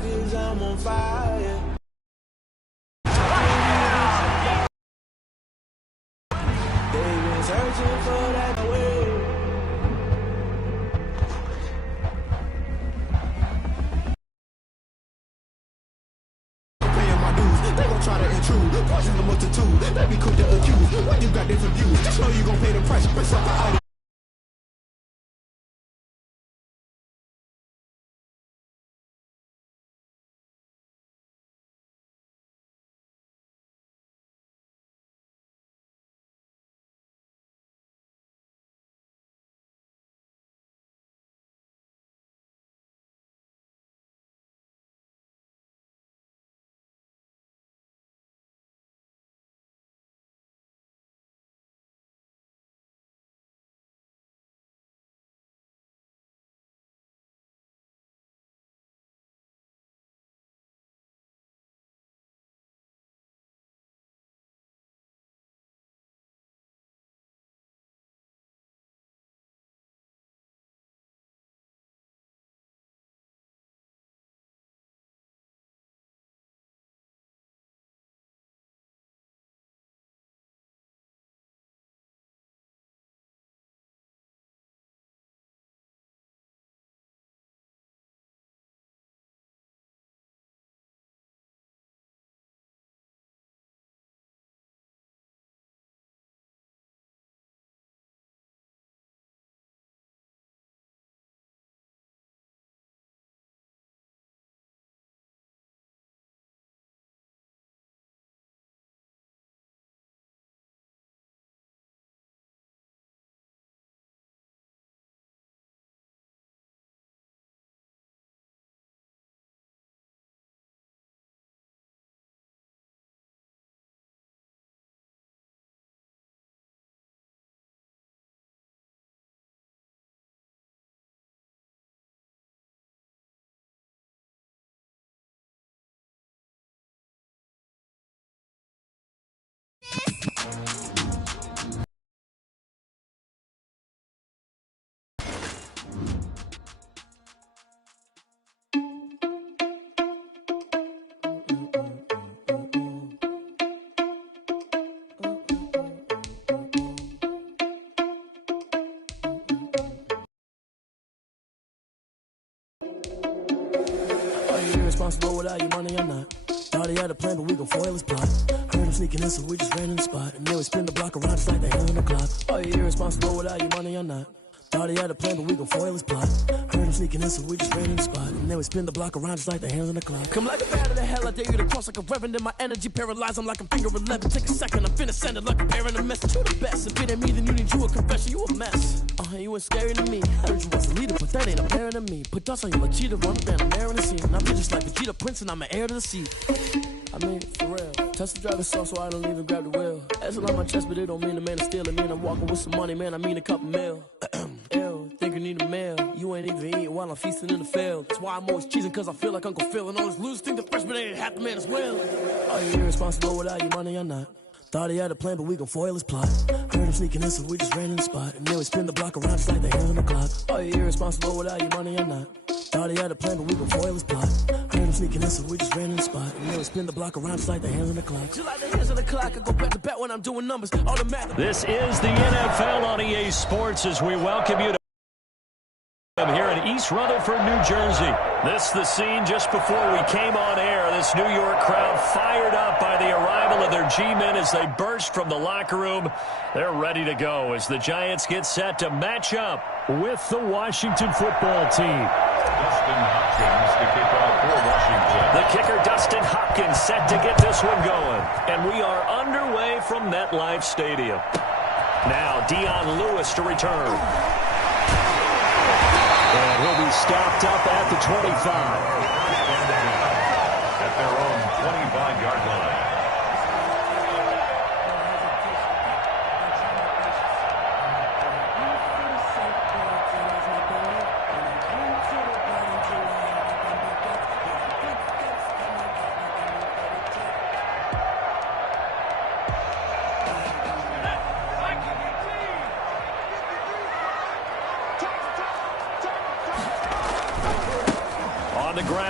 'cause I'm on fire. They've been searching for that way. Paying my dues, they gon' try to intrude. Poison the multitude, they be quick to accuse. When you got different views, just know you gon' pay the price. Press up the item. Irresponsible without your money, I'm not. Thought he had a plan, but we gon' foil his plot. Heard him sneaking in, so we just ran in the spot. And then we spin the block around just like the hands on the clock. Oh, you irresponsible without your money, I'm not. Thought he had a plan, but we gon' foil his plot. Heard him sneaking in, so we just ran in the spot. And then we spin the block around just like the hands on the clock. Come like a bat of the hell, I dare you to cross like a reverend. In my energy paralyzed, I'm like I'm finger 11. Take a second, I'm finna send it like a parent a message. You the best, if it ain't me, then you need you a confession. You a mess. You ain't scary to me. Heard you was a leader, but that ain't apparent to me. Put dust on you like cheetah, run down, I'm airing the scene. I'm just like Vegeta Prince, and I'm an heir to the seat. I mean, for real. Touch the driver's soft, so I don't even grab the wheel. That's on my chest, but it don't mean the man is stealing. Mean I'm walking with some money, man. I mean a couple mil. Ew, think you need a meal. You ain't even eating while I'm feasting in the field. That's why I'm always cheesing, cause I feel like Uncle Phil. And all those losers think the freshman ain't half the man as well. Are you irresponsible without your money? I'm not. Thought he had a plan, but we gon' foil his plot. Heard him sneaking in, so we just ran in the spot. And then we spin the block around just like the hands on the clock. Are you irresponsible without your money? I'm not. Thought he had a plan, but we gon' foil his plot. Heard him sneaking in, so we just ran in the spot. And then we spin the block around just like the hands on the clock. Just like the hands on the clock, I go back to back when I'm doing numbers. Automatic. This is the NFL on EA Sports as we welcome you to here in East Rutherford, New Jersey. This the scene just before we came on air. This New York crowd fired up by the arrival of their G-men as they burst from the locker room. They're ready to go as the Giants get set to match up with the Washington football team. Dustin Hopkins to kick off for Washington. The kicker Dustin Hopkins set to get this one going. And we are underway from MetLife Stadium. Now Dion Lewis to return. And he'll be stopped up at the 25. At their own 25-yard line.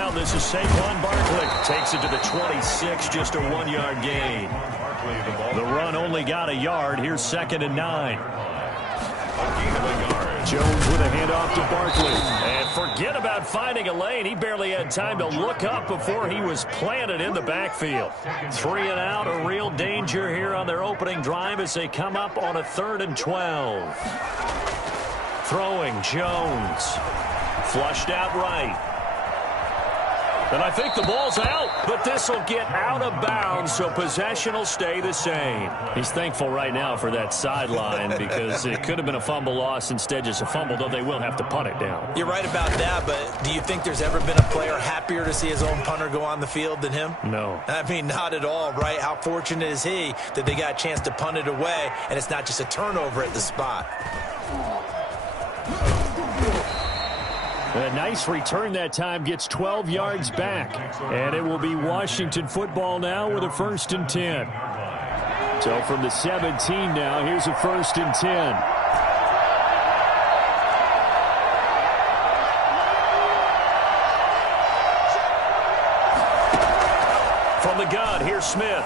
ground. This is Saquon Barkley. Takes it to the 26, just a 1-yard gain. The run only got a yard. Here's 2nd and 9. Jones with a handoff to Barkley. And forget about finding a lane. He barely had time to look up before he was planted in the backfield. 3 and out, a real danger here on their opening drive as they come up on a 3rd and 12. Throwing, Jones. Flushed out right. And I think the ball's out, but this will get out of bounds, so possession will stay the same. He's thankful right now for that sideline because it could have been a fumble loss, instead just a fumble, though they will have to punt it down. You're right about that, but do you think there's ever been a player happier to see his own punter go on the field than him? No. I mean, not at all, right? How fortunate is he that they got a chance to punt it away, and it's not just a turnover at the spot. A nice return that time, gets 12 yards back. And it will be Washington football now with a 1st and 10. So from the 17 now, here's a 1st and 10. From the gun, here's Smith.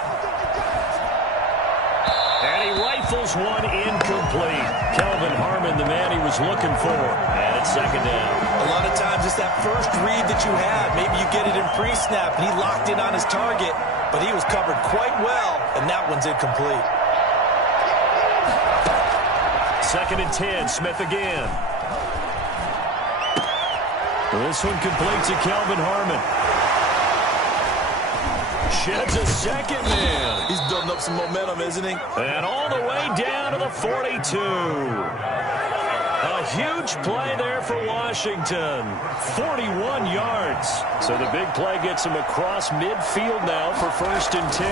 And he rifles one incomplete. Kelvin Harmon, the man he was looking for. And it's 2nd down. A lot of times it's that first read that you have. Maybe you get it in pre-snap, and he locked in on his target, but he was covered quite well, and that one's incomplete. 2nd and 10, Smith again. This one complete to Kelvin Harmon. Sheds a second man. He's building up some momentum, isn't he? And all the way down to the 42. A huge play there for Washington. 41 yards. So the big play gets him across midfield now for 1st and 10.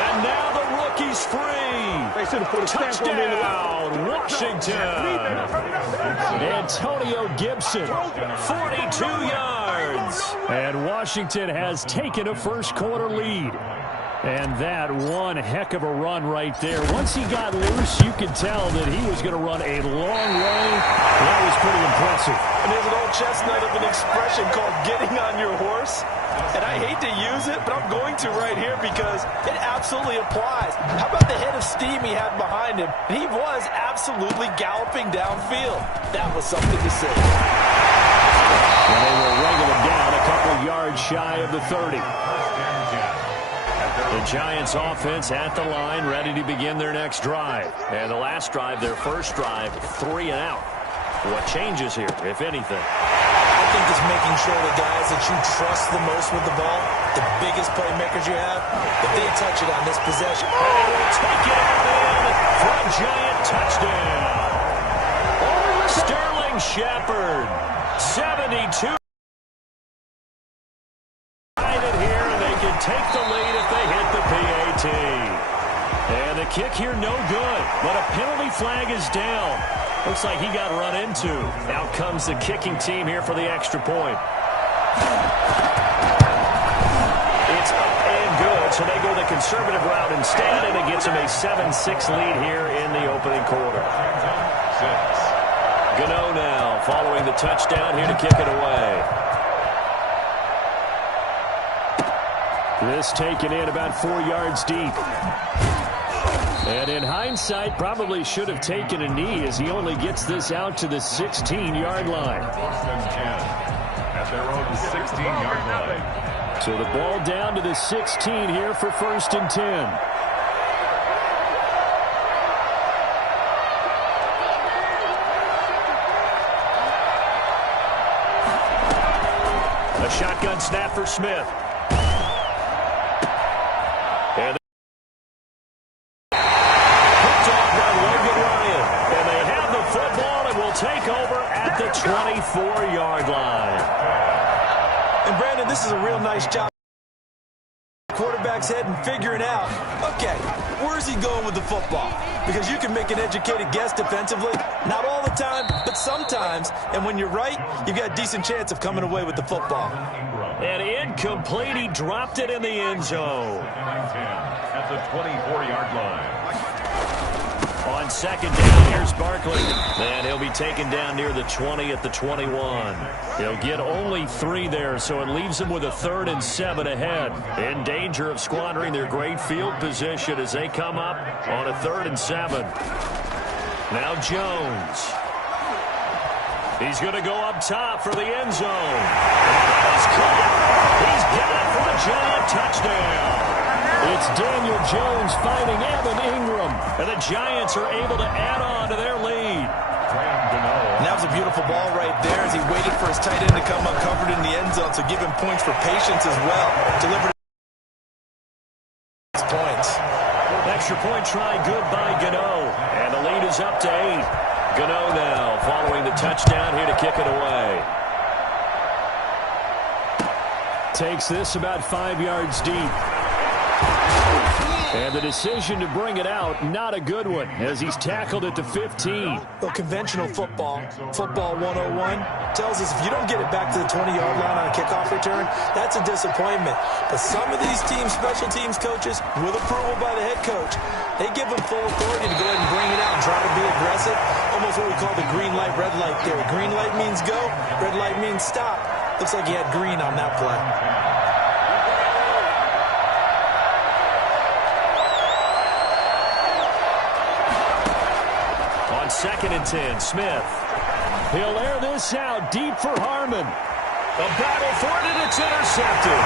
And now the rookie's free. Touchdown, Washington. Antonio Gibson, 42 yards. And Washington has taken a first-quarter lead. And that one heck of a run right there. Once he got loose, you could tell that he was going to run a long way. That was pretty impressive. And there's an old chestnut of an expression called getting on your horse. And I hate to use it, but I'm going to right here because it absolutely applies. How about the head of steam he had behind him? He was absolutely galloping downfield. That was something to see. And they will wrangle him down a couple yards shy of the 30. The Giants offense at the line, ready to begin their next drive. And the last drive, their first drive, 3 and out. What changes here, if anything? I think it's making sure the guys that you trust the most with the ball, the biggest playmakers you have, if they touch it on this possession. Oh, we'll take it out in for a Giant touchdown. Sterling Shepard, 72. Here, and they can take the lead if they hit the PAT. And the kick here, no good, but a penalty flag is down. Looks like he got run into. Out comes the kicking team here for the extra point. It's up and good, so they go the conservative route instead, and it gets them a 7-6 lead here in the opening quarter. Gano now following the touchdown here to kick it away. This taken in about 4 yards deep. And in hindsight, probably should have taken a knee as he only gets this out to the 16-yard line. At their own 16-yard line. So the ball down to the 16 here for 1st and 10. A shotgun snap for Smith. And picked off by Logan Ryan. And they have the football and will take over at the 24-yard line. And Brandon, this is a real nice job. Quarterback's head and figuring out, okay, where's he going with the football? Because you can make an educated guess defensively. Not all the time, but sometimes. And when you're right, you've got a decent chance of coming away with the football. And incomplete. He dropped it in the end zone. At the 24-yard line. On second down, here's Barkley. And he'll be taken down near the 20 at the 21. He'll get only 3 there, so it leaves him with a 3rd and 7 ahead. In danger of squandering their great field position as they come up on a 3rd and 7. Now Jones. He's going to go up top for the end zone. He's caught. He's got it for a giant touchdown. It's Daniel Jones fighting Evan Ingram, and the Giants are able to add on to their lead. And that was a beautiful ball right there as he waited for his tight end to come uncovered in the end zone, so give him points for patience as well. Delivered his points. Extra point try good by Gano, and the lead is up to 8. Gano now following the touchdown here to kick it away. Takes this about 5 yards deep. And the decision to bring it out, not a good one, as he's tackled at the 15. Well, conventional football 101, tells us if you don't get it back to the 20-yard line on a kickoff return, that's a disappointment. But some of these teams, special teams coaches, with approval by the head coach, they give them full authority to go ahead and bring it out and try to be aggressive, almost what we call the green light, red light theory. Green light means go, red light means stop. Looks like he had green on that play. On 2nd and 10, Smith. He'll air this out deep for Harmon. A battle for it, and it's intercepted.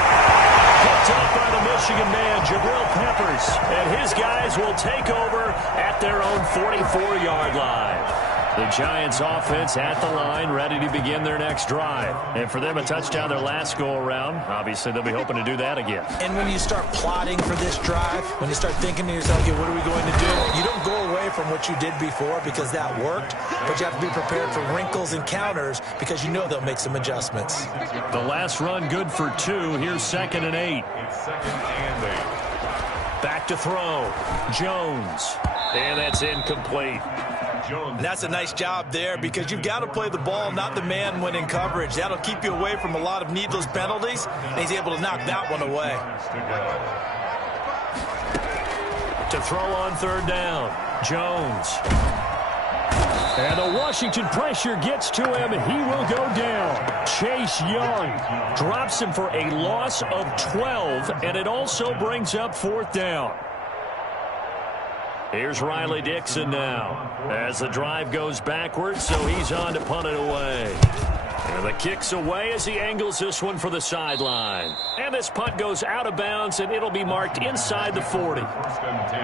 Picked up by the Michigan man, Jabril Peppers. And his guys will take over at their own 44-yard line. The Giants offense at the line, ready to begin their next drive. And for them, a touchdown their last go-around. Obviously, they'll be hoping to do that again. And when you start plotting for this drive, when you start thinking to yourself, okay, what are we going to do? You don't go away from what you did before because that worked, but you have to be prepared for wrinkles and counters because you know they'll make some adjustments. The last run good for 2. Here's 2nd and 8. It's 2nd and 8. Back to throw. Jones. And that's incomplete. And that's a nice job there because you've got to play the ball, not the man when in coverage. That'll keep you away from a lot of needless penalties, and he's able to knock that one away. To throw on 3rd down, Jones. And the Washington pressure gets to him, and he will go down. Chase Young drops him for a loss of 12, and it also brings up 4th down. Here's Riley Dixon now as the drive goes backwards, so he's on to punt it away. And the kick's away as he angles this one for the sideline. And this punt goes out of bounds, and it'll be marked inside the 40. 1st and 10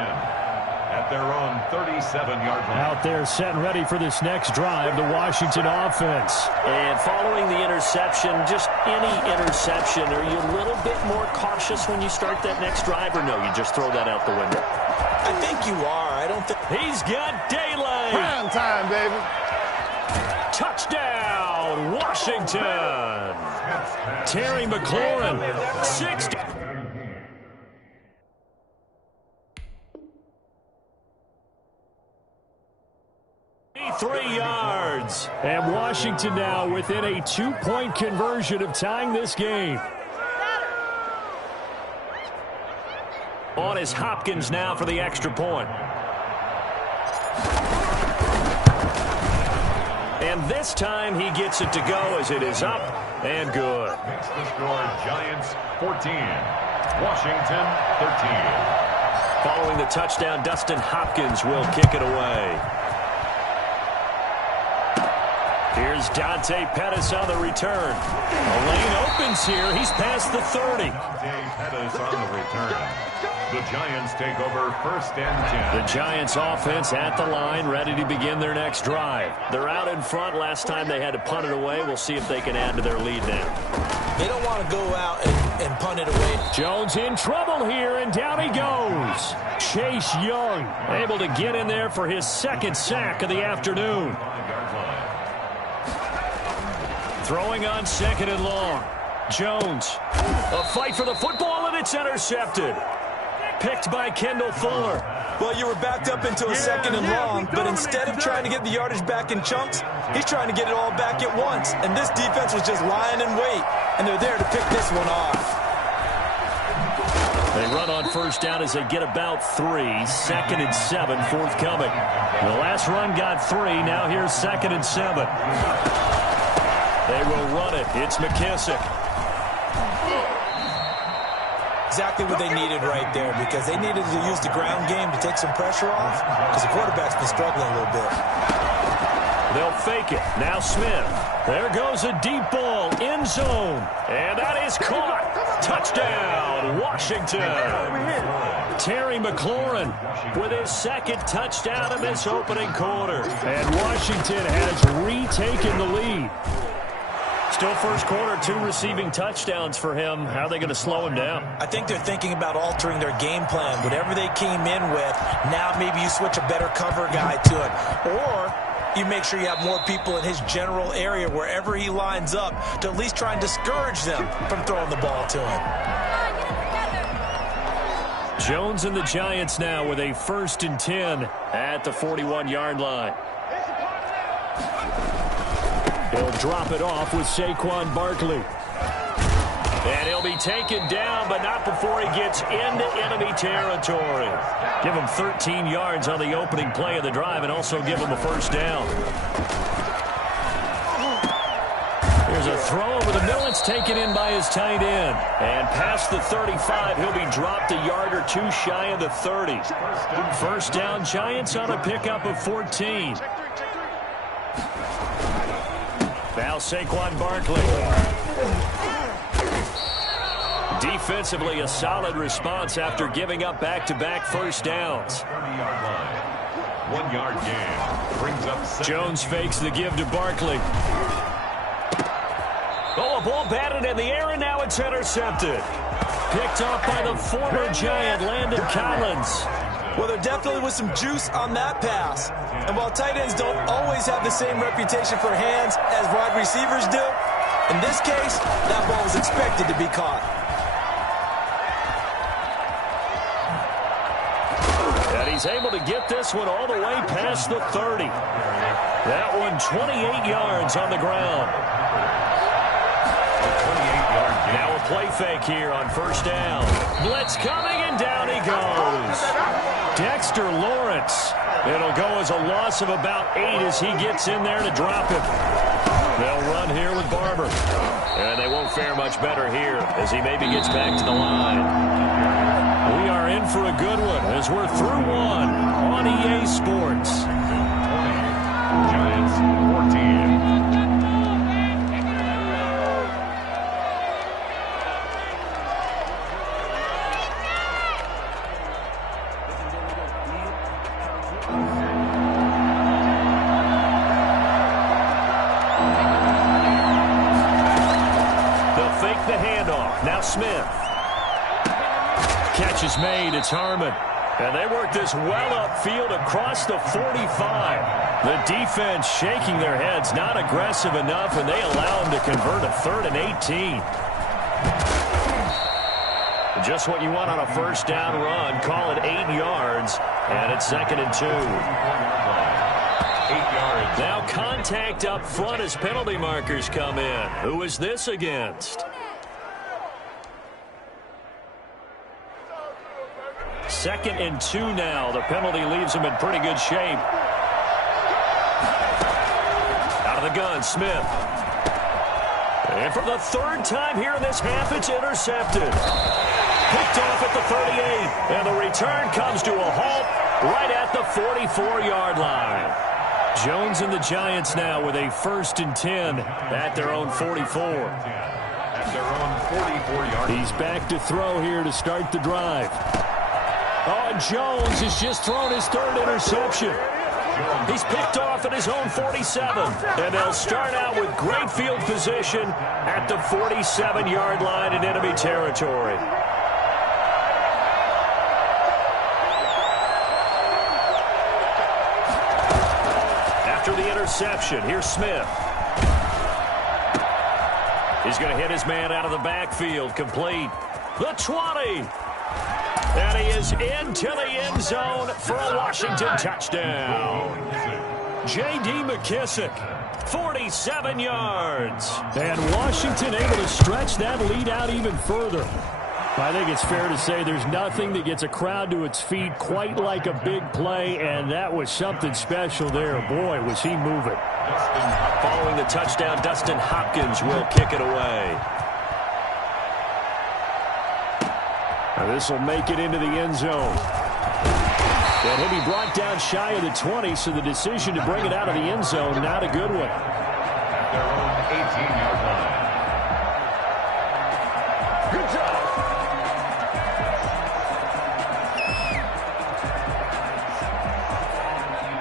at their own 37-yard line. Out there set and ready for this next drive, the Washington offense. And following the interception, just any interception, are you a little bit more cautious when you start that next drive, or no, you just throw that out the window? I think you are. I don't think... He's got daylight. Prime time, baby. Touchdown, Washington. Terry McLaurin, 60. yards. And Washington now within a 2-point conversion of tying this game. On is Hopkins now for the extra point. And this time he gets it to go as it is up and good. Makes the score Giants 14, Washington 13. Following the touchdown, Dustin Hopkins will kick it away. Here's Dante Pettis on the return. A lane opens here. He's past the 30. Dante Pettis on the return. The Giants take over 1st and 10. The Giants offense at the line, ready to begin their next drive. They're out in front. Last time they had to punt it away. We'll see if they can add to their lead now. They don't want to go out and punt it away. Jones in trouble here, and down he goes. Chase Young able to get in there for his 2nd sack of the afternoon. Throwing on 2nd and long. Jones. A fight for the football, and it's intercepted. Picked by Kendall Fuller. Well, you were backed up into a 2nd and long, but instead of trying to get the yardage back in chunks, he's trying to get it all back at once. And this defense was just lying in wait, and they're there to pick this one off. They run on first down as they get about 3. 2nd and 7 forthcoming. The last run got 3. Now here's 2nd and 7. They will run it. It's McKissick. Exactly what they needed right there, because they needed to use the ground game to take some pressure off, because the quarterback's been struggling a little bit. They'll fake it. Now Smith. There goes a deep ball. End zone. And that is caught. Touchdown, Washington. Terry McLaurin with his 2nd touchdown of this opening quarter. And Washington has retaken the lead. Still first quarter, 2 receiving touchdowns for him. How are they going to slow him down? I think they're thinking about altering their game plan. Whatever they came in with, now maybe you switch a better cover guy to it. Or you make sure you have more people in his general area wherever he lines up to at least try and discourage them from throwing the ball to him. Jones and the Giants now with a 1st and 10 at the 41-yard line. He'll drop it off with Saquon Barkley. And he'll be taken down, but not before he gets into enemy territory. Give him 13 yards on the opening play of the drive and also give him a first down. Here's a throw over the middle. It's taken in by his tight end. And past the 35, he'll be dropped a yard or 2 shy of the 30. First down, Giants on a pickup of 14. Now Saquon Barkley. Defensively, a solid response after giving up back-to-back first downs. 1-yard gain. Brings up Jones fakes the give to Barkley. Oh, a ball batted in the air, and now it's intercepted. Picked off by the former Giant, Landon Collins. Well, there definitely was some juice on that pass. And while tight ends don't always have the same reputation for hands as wide receivers do, in this case, that ball was expected to be caught. And he's able to get this one all the way past the 30. That one 28 yards on the ground. Now a play fake here on first down. Blitz coming, and down he goes. Dexter Lawrence. It'll go as a loss of about 8 as he gets in there to drop him. They'll run here with Barber. And they won't fare much better here as he maybe gets back to the line. We are in for a good one as we're through one on EA Sports. Giants 14. They'll fake the handoff. Now Smith. Catch is made. It's Harmon. And they work this well upfield across the 45. The defense shaking their heads, not aggressive enough, and they allow them to convert a 3rd and 18. Just what you want on a first down run. Call it 8 yards, and it's 2nd and 2. 8 yards. Now contact up front as penalty markers come in. Who is this against? 2nd and 2 now. The penalty leaves him in pretty good shape. Out of the gun, Smith. And for the 3rd time here in this half, it's intercepted. Picked off at the 38. And the return comes to a halt right at the 44-yard line. Jones and the Giants now with a 1st and 10 at their own 44. At their own 44-yard. He's back to throw here to start the drive. Oh, and Jones has just thrown his 3rd interception. He's picked off at his own 47. And they'll start out with great field position at the 47-yard line in enemy territory. After the interception, here's Smith. He's going to hit his man out of the backfield, complete. The 20. And he is into the end zone for a Washington touchdown. J.D. McKissick, 47 yards. And Washington able to stretch that lead out even further. I think it's fair to say there's nothing that gets a crowd to its feet quite like a big play, and that was something special there. Boy, was he moving. Following the touchdown, Dustin Hopkins will kick it away. Now this will make it into the end zone. And he'll be brought down shy of the 20, so the decision to bring it out of the end zone, not a good one. At their own 18-yard line. Good job.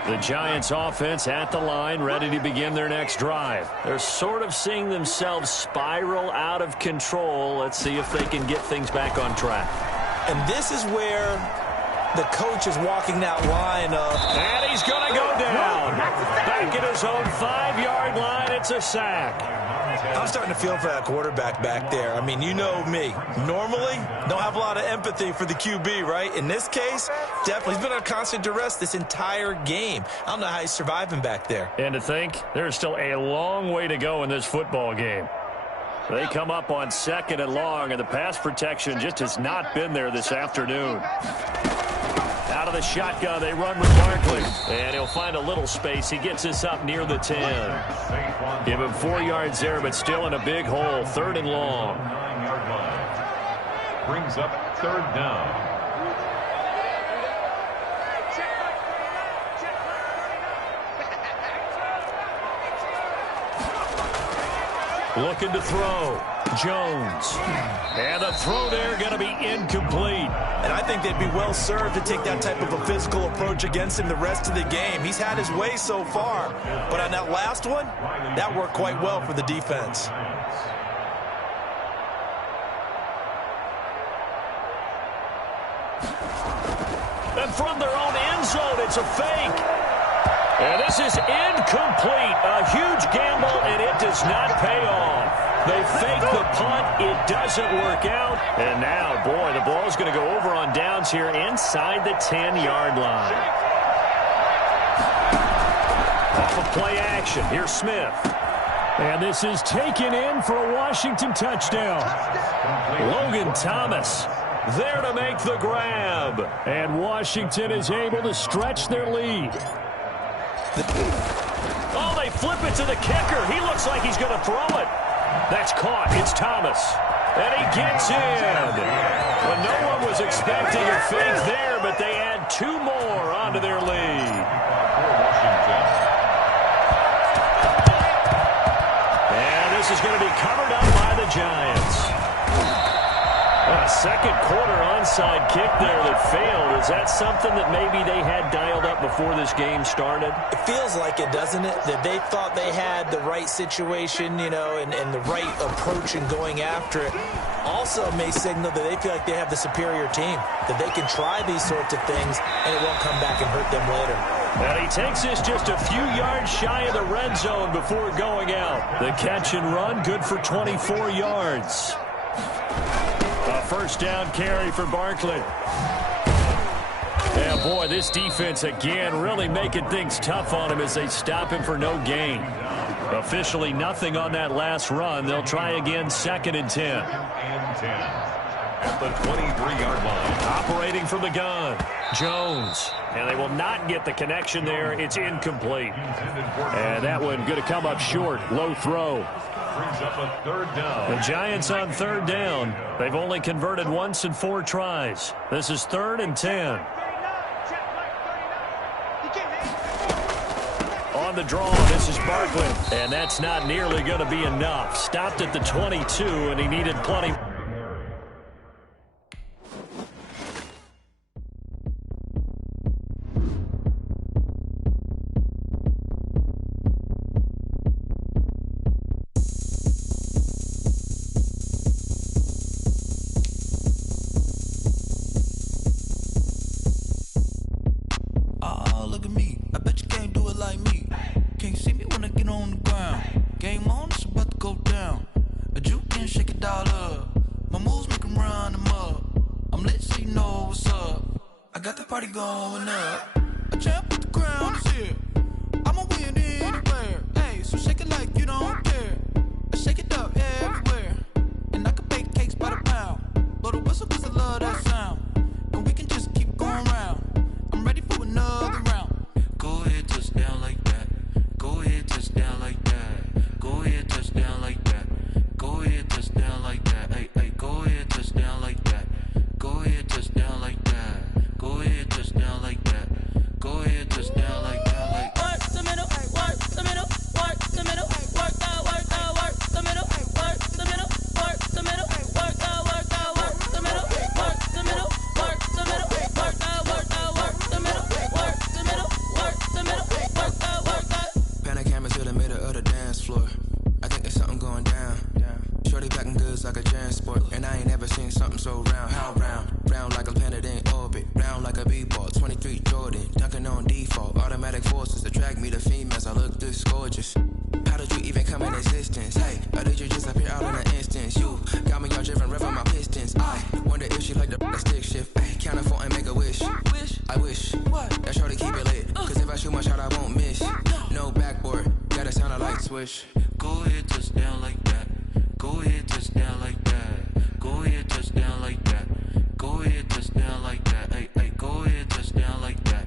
The Giants offense at the line, ready to begin their next drive. They're sort of seeing themselves spiral out of control. Let's see if they can get things back on track. And this is where the coach is walking that line of... And he's going to go down. Back at his own 5-yard line, it's a sack. I'm starting to feel for that quarterback back there. I mean, you know me. Normally, don't have a lot of empathy for the QB, right? In this case, definitely. He's been under constant duress this entire game. I don't know how he's surviving back there. And to think, there's still a long way to go in this football game. They come up on 2nd and long, and the pass protection just has not been there this afternoon. Out of the shotgun, they run with Barkley. And he'll find a little space. He gets us up near the 10. Give him 4 yards there, but still in a big hole. 3rd and long. 9-yard line. Brings up 3rd down. Looking to throw. Jones. And the throw there going to be incomplete. And I think they'd be well served to take that type of a physical approach against him the rest of the game. He's had his way so far. But on that last one, that worked quite well for the defense. And from their own end zone, it's a fake. And this is incomplete. A huge gamble, and it does not pay off. They fake the punt. It doesn't work out. And now, boy, the ball is going to go over on downs here inside the 10-yard line. Off of play action. Here's Smith. And this is taken in for a Washington touchdown. Logan Thomas there to make the grab. And Washington is able to stretch their lead. Oh, they flip it to the kicker. He looks like he's going to throw it. That's caught. It's Thomas. And he gets in. Well, no one was expecting a fake there, but they add 2 more onto their lead. And this is going to be covered up by the Giants. A second quarter onside kick there that failed. Is that something that maybe they had dialed up before this game started? It feels like it, doesn't it? That they thought they had the right situation, you know, and the right approach in going after it. Also may signal that they feel like they have the superior team, that they can try these sorts of things and it won't come back and hurt them later. And he takes this just a few yards shy of the red zone before going out. The catch and run, good for 24 yards. A first down carry for Barkley. Yeah, boy, this defense again really making things tough on him as they stop him for no gain. Officially nothing on that last run. They'll try again 2nd and 10. At the 23-yard line. Operating from the gun. Jones. And they will not get the connection there. It's incomplete. And that one going to come up short. Low throw. Brings up a 3rd down. The Giants on 3rd down. They've only converted once in 4 tries. This is 3rd and 10. On the draw, this is Barkley. And that's not nearly going to be enough. Stopped at the 22, and he needed plenty. Going up, a champ with the crown is here. I'ma win anywhere. Hey, so shake it like you don't care. I shake it up everywhere, and I can bake cakes by the pound. Blow the whistle. like a transport. And I ain't never seen something so round. How round? Round like a planet in orbit. Round like a b-ball. 23 Jordan. Dunking on default. Automatic forces attract me to females. I look this gorgeous. How did you even come in existence? Hey, or did you just appear out in an instance? You got me all driven, revving my pistons. I wonder if she like the stick shift. Ay, count a 4 and make a wish. I wish that shorty keep it lit. Cause if I shoot my shot, I won't miss. No backboard, gotta sound a light switch. Go ahead, touchdown like that. Go ahead, touchdown like that. Go ahead, touchdown like that. Go ahead, touchdown like that. Hey, hey, go ahead, touchdown like that.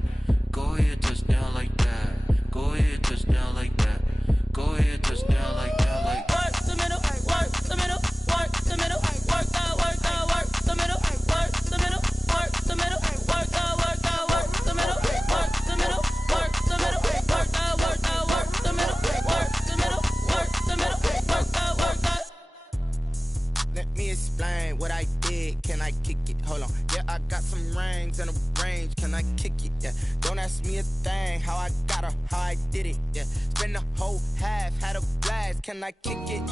Go ahead, touchdown like that. Go ahead, touchdown like that. Go ahead, touchdown like that. Like work the middle, work the middle, work the middle, work that, work that, work the middle, work the middle, work the middle, work that, work that, work the middle, work the middle, work the middle, work that, work that, work the middle, work the middle, work the middle, work that, work that. Let me explain what I did. Can I kick it? Hold on. Yeah, I got some rings and a range. Can I kick it? Yeah. Don't ask me a thing. How I got her, how I did it. Yeah. Spend the whole half, had a blast. Can I kick it?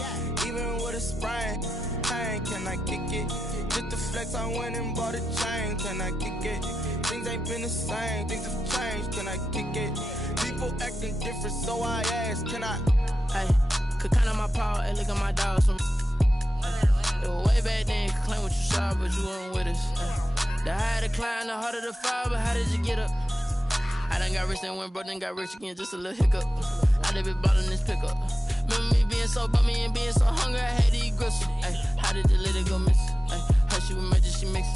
Even with a sprain. Pain, can I kick it? Just the flex, I went and bought a chain. Can I kick it? Things ain't been the same. Things have changed. Can I kick it? People acting different, so I ask. Can I? Hey, could count on my power and look at my dogs. It was way back then, you could claim what you saw, but you weren't with us. The higher the climb, the harder the fall, but how did you get up? I done got rich and went broke, then got rich again, just a little hiccup. I done been ballin' this pickup. Remember me being so bummy and being so hungry, I had to eat gristle. Ay, how did the lady go miss? Ay, how she was magic, she mixed.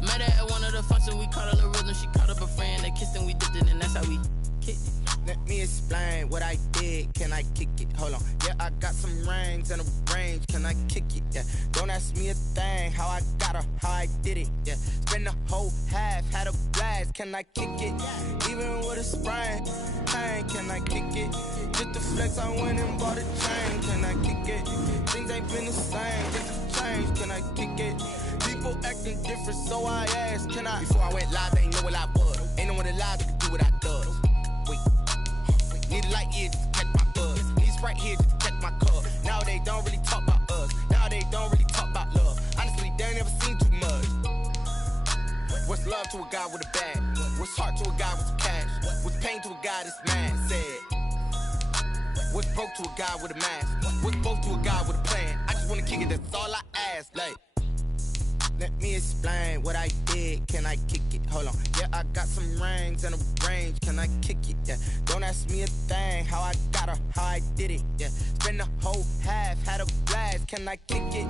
Met her at one of the functions, we caught a little rhythm, she caught up a friend, they kissed and we dipped it, and that's how we kicked it. Let me explain what I did. Can I kick it? Hold on. Yeah, I got some rings and a range. Can I kick it? Yeah. Don't ask me a thing. How I got her, how I did it. Yeah. Spend the whole half, had a blast. Can I kick it? Even with a sprain. Pain, can I kick it? Just the flex, I went and bought a chain. Can I kick it? Things ain't been the same. Things have changed. Can I kick it? People acting different, so I asked. Can I? Before I went live, they ain't know what I was. Ain't no one alive that could do what I does. Wait. Need a light year just to catch my buzz. Need Sprite here just to catch my cup. Now they don't really talk about us. Now they don't really talk about love. Honestly, they ain't never seen too much. What's love to a guy with a bag? What's heart to a guy with some cash? What's pain to a guy that's mad? Said. What's broke to a guy with a mask? What's both to a guy with a plan? I just wanna kick it, that's all I ask. Like, let me explain what I did. Can I kick it? Hold on. Yeah, I got some rings and a range. Can I kick it? Yeah. Don't ask me a thing. How I got her, how I did it. Yeah. Spend the whole half, had a blast. Can I kick it?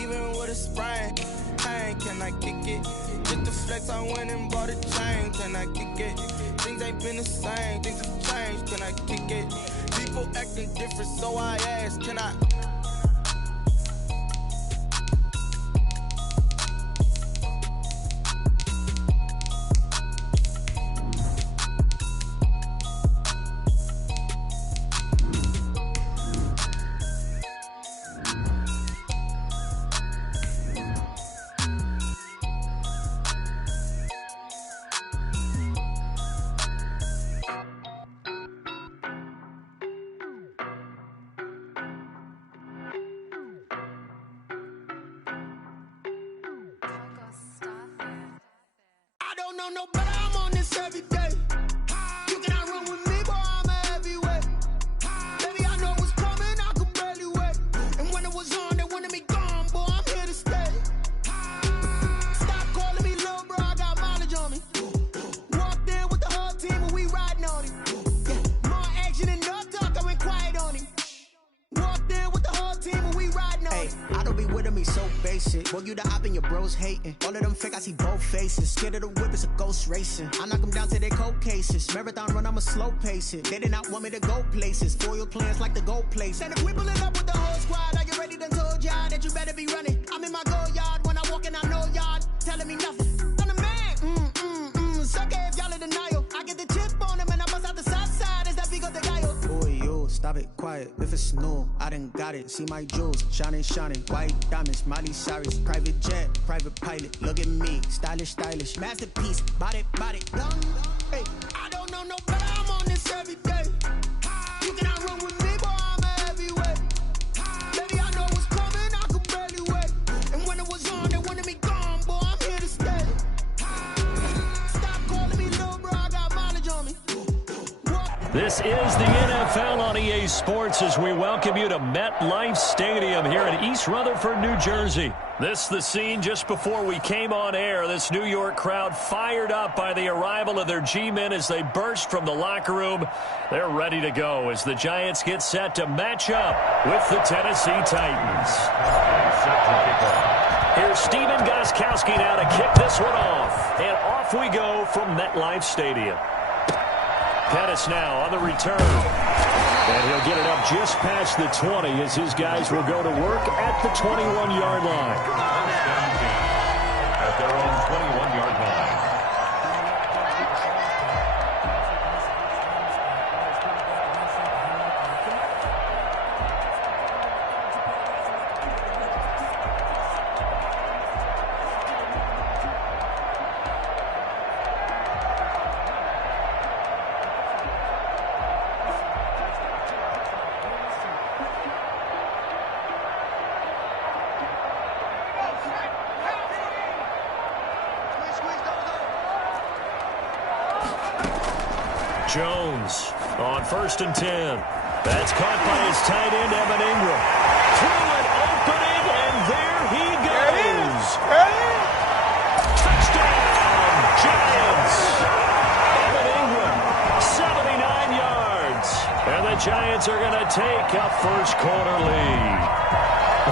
Even with a sprain. Pain, can I kick it? Just the flex, I went and bought a chain. Can I kick it? Things ain't been the same. Things have changed. Can I kick it? People acting different, so I ask. Can I? No, but I'm on this every day. You cannot run with me, boy, I'm a heavyweight. Baby, I know what's coming, I could barely wait. And when it was on, they wanted me gone, boy, I'm here to stay. Stop calling me little bro, I got mileage on me. Walked in with the whole team and we riding on it. Yeah. More action and no talk, I went quiet on him. Walked in with the whole team and we riding on it. I don't be with him, he's so basic. Boy, you the op and your bros hating. All of them fake, I see both faces. Scared of the whip, it's a ghost racing. I knock them down to their cold cases. Marathon run, I'ma slow pace it. They did not want me to go places. Foil plans like the gold place. And if we pulling up with the whole squad, are you ready? Done told y'all that you better be running. I'm in my go yard when I walk in, I know y'all telling me nothing. I'm the man. Suck it if y'all in denial. I get the chip on them and I bust out the south side. Is that big of the guy? Boy, yo, stop it, quiet. If it's new, I done got it. See my jewels, shining, shining. White diamonds, Miley Cyrus. Private jet, private pilot. Look at me, stylish, stylish. Masterpiece, body, body. Hey, I don't know no better, I'm on this every day. You cannot run with me, boy, I'm a heavyweight. Baby, I know what's coming, I could barely wait. This is the NFL on EA Sports as we welcome you to MetLife Stadium here in East Rutherford, New Jersey. This the scene just before we came on air. This New York crowd fired up by the arrival of their G-men as they burst from the locker room. They're ready to go as the Giants get set to match up with the Tennessee Titans. Here's Stephen Gostkowski now to kick this one off. And off we go from MetLife Stadium. Pettis now on the return. And he'll get it up just past the 20 as his guys will go to work at the 21-yard line. At their own 21-yard line. Jones on 1st and 10. That's caught by his tight end, Evan Ingram. Through an opening, and there he goes. Touchdown, Giants. Evan Ingram, 79 yards. And the Giants are going to take a first-quarter lead.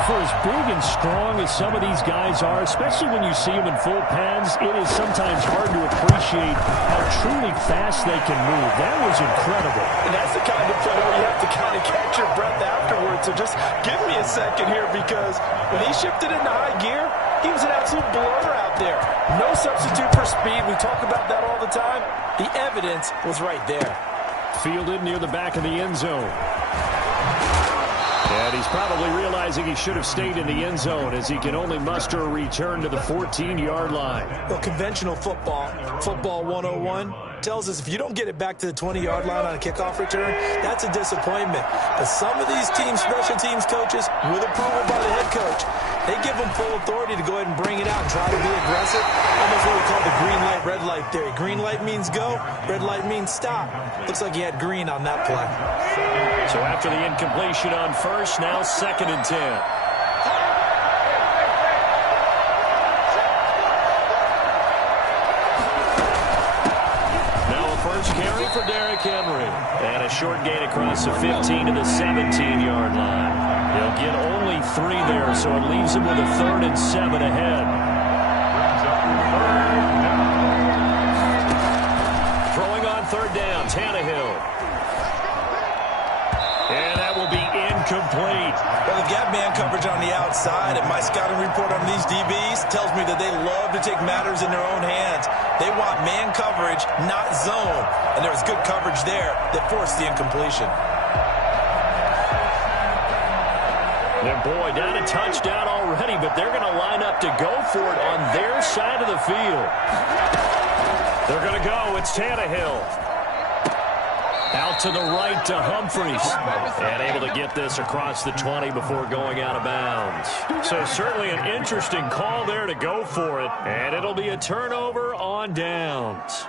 For as big and strong as some of these guys are, especially when you see them in full pads, it is sometimes hard to appreciate how truly fast they can move. That was incredible. And that's the kind of play where you have to kind of catch your breath afterwards. So just give me a second here, because when he shifted into high gear, he was an absolute blur out there. No substitute for speed. We talk about that all the time. The evidence was right there. Fielded near the back of the end zone. And he's probably realizing he should have stayed in the end zone as he can only muster a return to the 14-yard line. Well, conventional football 101, tells us if you don't get it back to the 20-yard line on a kickoff return, that's a disappointment. But some of these teams, special teams coaches, with approval by the head coach, they give them full authority to go ahead and bring it out and try to be aggressive. Almost what we call the green light, red light theory. Green light means go, red light means stop. Looks like he had green on that play. So after the incompletion on first, now 2nd and 10. First carry for Derrick Henry. And a short gain across the 15 to the 17-yard line. He'll get only 3 there, so it leaves him with a 3rd and 7 ahead. Throwing on 3rd down, Tannehill. And that will be incomplete. Well, the gap man coverage on the outside, and my scouting report on these DBs tells me that they love to take matters in their own hands. They want man coverage, not zone. And there was good coverage there that forced the incompletion. And boy, down a touchdown already, but they're going to line up to go for it on their side of the field. They're going to go. It's Tannehill. Out to the right to Humphries. And able to get this across the 20 before going out of bounds. So certainly an interesting call there to go for it. And it'll be a turnover on downs.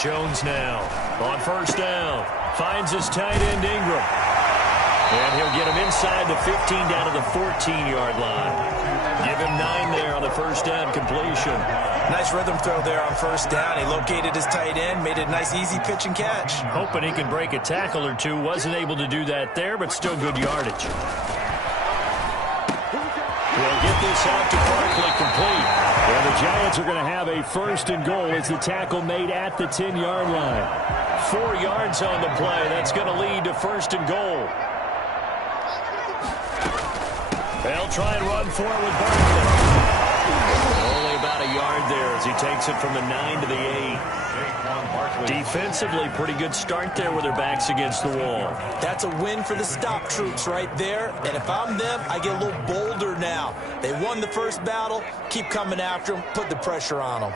Jones now on 1st down. Finds his tight end Ingram. And he'll get him inside the 15 down to the 14-yard line. Give him 9 there on the 1st down completion. Nice rhythm throw there on 1st down. He located his tight end, made it a nice easy pitch and catch. Hoping he can break a tackle or two. Wasn't able to do that there, but still good yardage. We'll get this out to Barkley complete. And the Giants are going to have a 1st and goal as the tackle made at the 10-yard line. 4 yards on the play. That's going to lead to 1st and goal. They'll try and run for it with Barkley. Only about a yard there as he takes it from the 9 to the 8. Defensively, pretty good start there with their backs against the wall. That's a win for the stop troops right there. And if I'm them, I get a little bolder now. They won the first battle. Keep coming after them. Put the pressure on them.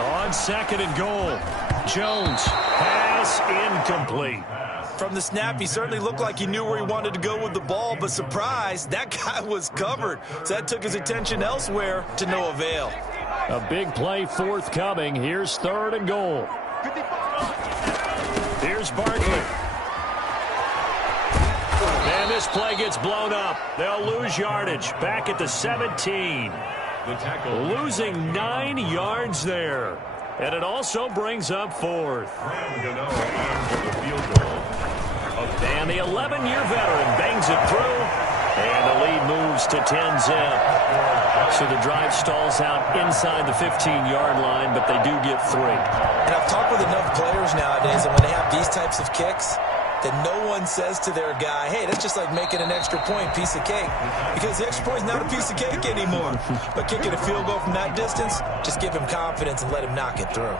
On 2nd and goal, Jones. Pass incomplete. From the snap, he certainly looked like he knew where he wanted to go with the ball, but surprise, that guy was covered. So that took his attention elsewhere to no avail. A big play forthcoming. Here's 3rd and goal. Here's Barkley. And this play gets blown up. They'll lose yardage. Back at the 17. The tackle. Losing 9 yards there. And it also brings up 4th. And the 11-year veteran bangs it through. And the lead moves to 10-zip. So the drive stalls out inside the 15-yard line, but they do get 3. And I've talked with enough players nowadays, and when they have these types of kicks, that no one says to their guy, hey, that's just like making an extra point, piece of cake. Because the extra point is not a piece of cake anymore. But kicking a field goal from that distance, just give him confidence and let him knock it through.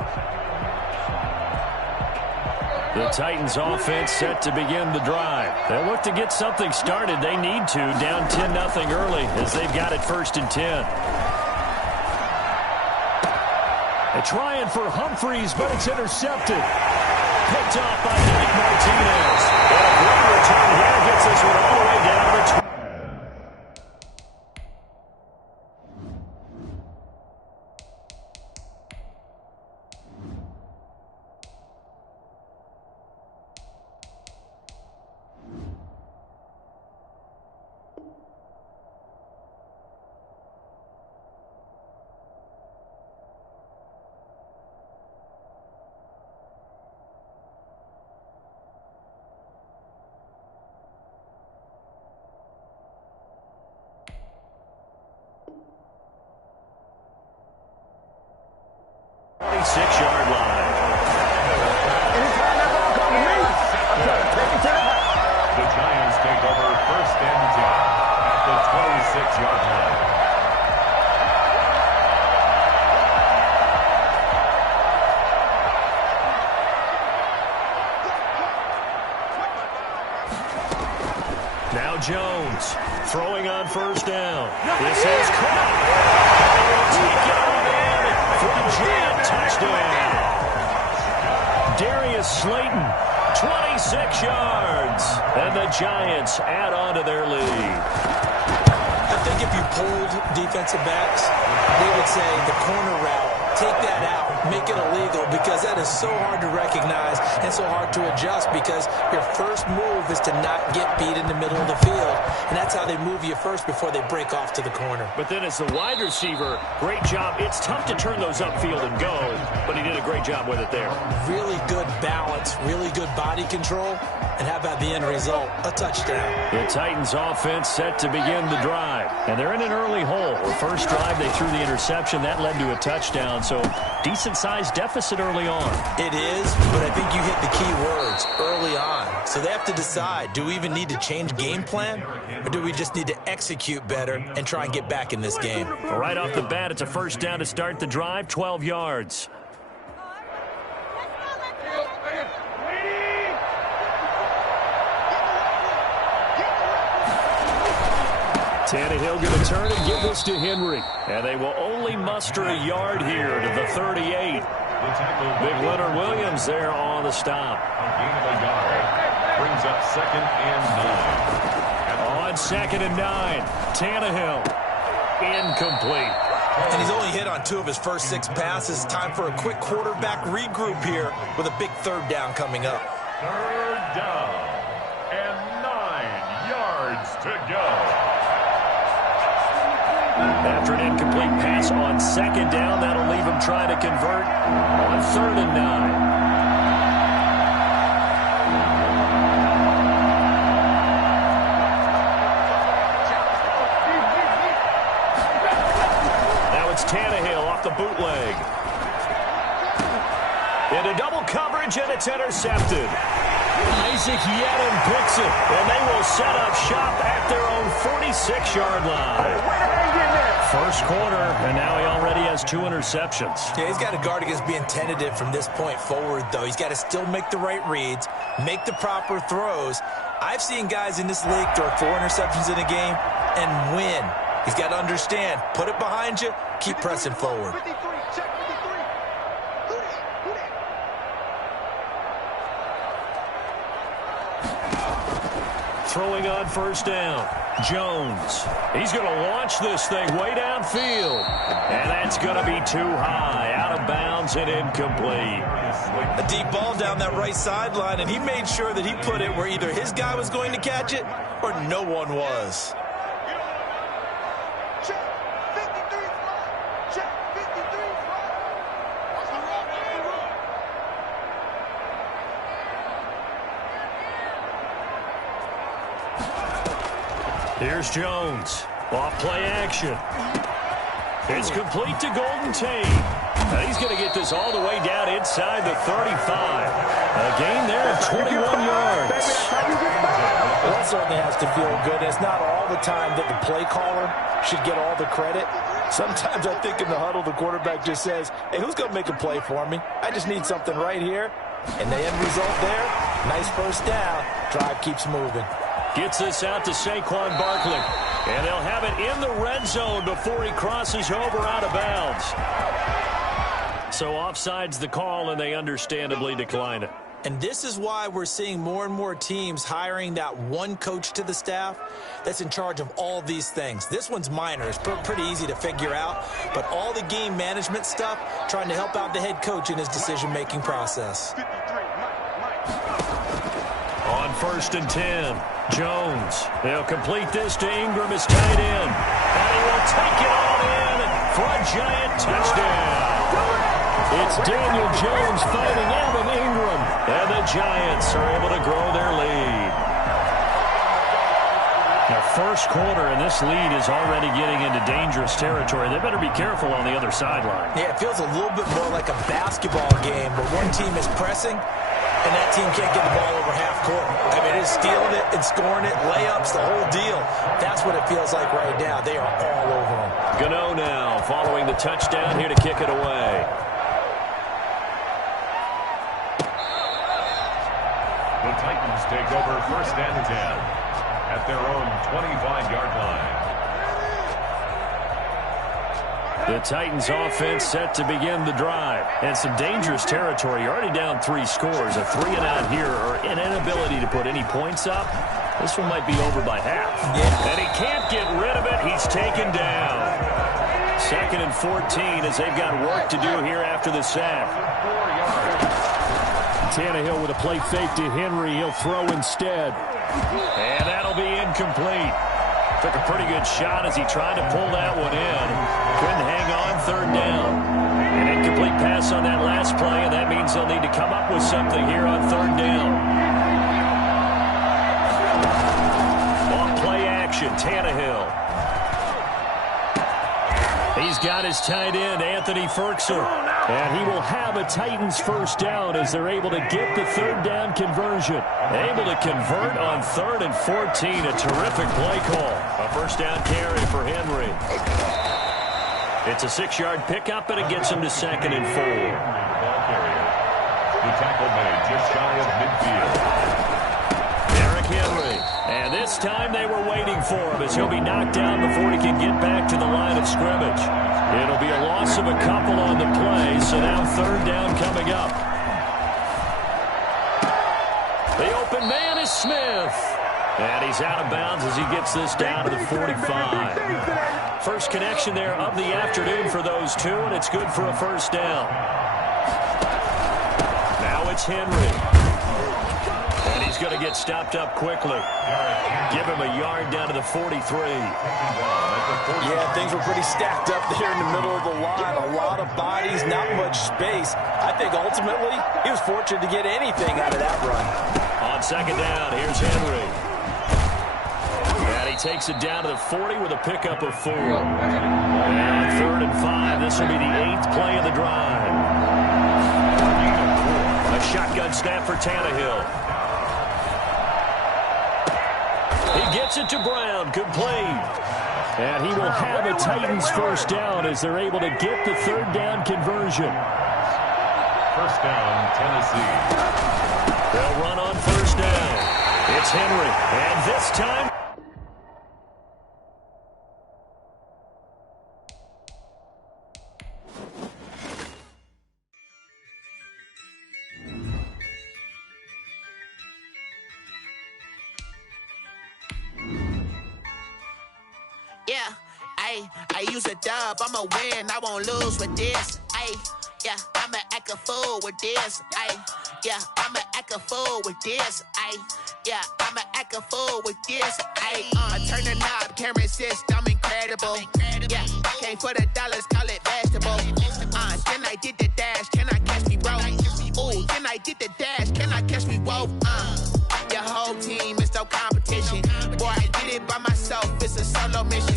The Titans offense set to begin the drive. They'll look to get something started. They need to, down 10-0 early as they've got it 1st and 10. They're trying for Humphreys, but it's intercepted. Picked off by Mike Martinez. And a great return here gets this one all the way down to 20. Six-yard line. The Giants take over 1st and 10 at the 26-yard line. Now Jones throwing on 1st down. This is caught. Take it on in for the Giant touchdown. Darius Slayton, 26 yards. And the Giants add on to their lead. I think if you polled defensive backs, they would say the corner route, take that out, make it illegal, because that is so hard to recognize and so hard to adjust, because your first move is to not get beat in the middle of the field, and that's how they move you first before they break off to the corner. But then as the wide receiver, great job. It's tough to turn those upfield and go, but he did a great job with it there. Really good balance, really good body control, and how about the end result? A touchdown. The Titans offense set to begin the drive, and they're in an early hole. The first drive, they threw the interception. That led to a touchdown, so decent-sized deficit early on. It is, but I think you hit the key words, early on. So they have to decide, do we even need to change game plan, or do we just need to execute better and try and get back in this game? Right off the bat, it's a 1st down to start the drive, 12 yards. Tannehill going to turn and give this to Henry. And they will only muster a yard here to the 38. Big Leonard Williams there on the stop. A gain of a yard. Brings up 2nd and 9. On 2nd and 9, Tannehill. Incomplete. And he's only hit on 2 of his first 6 passes. Time for a quick quarterback regroup here with a big 3rd down coming up. 3rd down and 9 yards to go. After an incomplete pass on 2nd down, that'll leave him trying to convert on 3rd and 9. Now it's Tannehill off the bootleg. Into double coverage, and it's intercepted. Isaac Yedem picks it, and they will set up shop at their own 46-yard line. First quarter, and now he already has 2 interceptions. Yeah, he's got to guard against being tentative from this point forward, though. He's got to still make the right reads, make the proper throws. I've seen guys in this league throw 4 interceptions in a game and win. He's got to understand, put it behind you, keep pressing forward. throwing on first down. Jones. He's going to launch this thing way downfield. And that's going to be too high. Out of bounds and incomplete. A deep ball down that right sideline, and he made sure that he put it where either his guy was going to catch it or no one was. Here's Jones. Off play action. It's complete to Golden Tate. He's going to get this all the way down inside the 35. A gain there of 21 yards. Well, that certainly has to feel good. It's not all the time that the play caller should get all the credit. Sometimes I think in the huddle, the quarterback just says, hey, who's going to make a play for me? I just need something right here. And the end result there, nice first down. Drive keeps moving. Gets this out to Saquon Barkley. And they'll have it in the red zone before he crosses over out of bounds. So offside's the call, and they understandably decline it. And this is why we're seeing more and more teams hiring that one coach to the staff that's in charge of all these things. This one's minor. It's pretty easy to figure out. But all the game management stuff, trying to help out the head coach in his decision-making process. On 1st and 10, Jones. They'll complete this to Ingram as tight end. And he will take it all in for a giant touchdown. It's Daniel Jones fighting Evan Ingram. And the Giants are able to grow their lead. Now, first quarter, and this lead is already getting into dangerous territory. They better be careful on the other sideline. Yeah, it feels a little bit more like a basketball game where one team is pressing and that team can't get the ball over half court. I mean, it is stealing it and scoring it, layups, the whole deal. That's what it feels like right now. They are all over them. Gano now following the touchdown here to kick it away. The Titans take over 1st and 10 at their own 25-yard line. The Titans offense set to begin the drive. And some dangerous territory. You're already down 3 scores. A 3-and-out here or an inability to put any points up. This one might be over by half. Yeah. And he can't get rid of it. He's taken down. 2nd and 14 as they've got work to do here after the sack. Tannehill with a play fake to Henry. He'll throw instead. And that'll be incomplete. Took a pretty good shot as he tried to pull that one in. Couldn't hang on 3rd down. An incomplete pass on that last play, and that means they'll need to come up with something here on 3rd down. Off play action, Tannehill. He's got his tight end, Anthony Ferkser. And he will have a Titans first down as they're able to get the 3rd down conversion. Able to convert on 3rd and 14. A terrific play call. A first down carry for Henry. It's a 6-yard pickup, and it gets him to 2nd and 4. Ball carrier. The tackle made just shy of midfield. Derrick Henry. And this time they were waiting for him as he'll be knocked down before he can get back to the line of scrimmage. It'll be a loss of a couple on the play, so now 3rd down coming up. The open man is Smith. And he's out of bounds as he gets this down to the 45. First connection there of the afternoon for those two, and it's good for a first down. Now it's Henry. And he's going to get stopped up quickly. Give him a yard down to the 43. Yeah, things were pretty stacked up there in the middle of the line. A lot of bodies, not much space. I think ultimately he was fortunate to get anything out of that run. On 2nd down, here's Henry. And he takes it down to the 40 with a pickup of 4. And on 3rd and 5, this will be the 8th play of the drive. A shotgun snap for Tannehill. He gets it to Brown. Complete. And he will have a Titans first down as they're able to get the 3rd down conversion. First down, Tennessee. They'll run on first down. It's Henry. And this time... Ayy, I use a dub, I'ma win, I won't lose with this. Ayy, yeah, I'ma act a fool with this. Ayy, yeah, I'ma act a fool with this. Ayy, yeah, I'ma act a fool with this. Ayy, turn the knob, camera assist, I'm incredible. Yeah, came for the dollars, call it vegetable. Then I did the dash, can I catch me, bro? Ooh, then I did the dash, can I catch me, whoa? Your whole team is no competition. Boy, I did it by myself, it's a solo mission.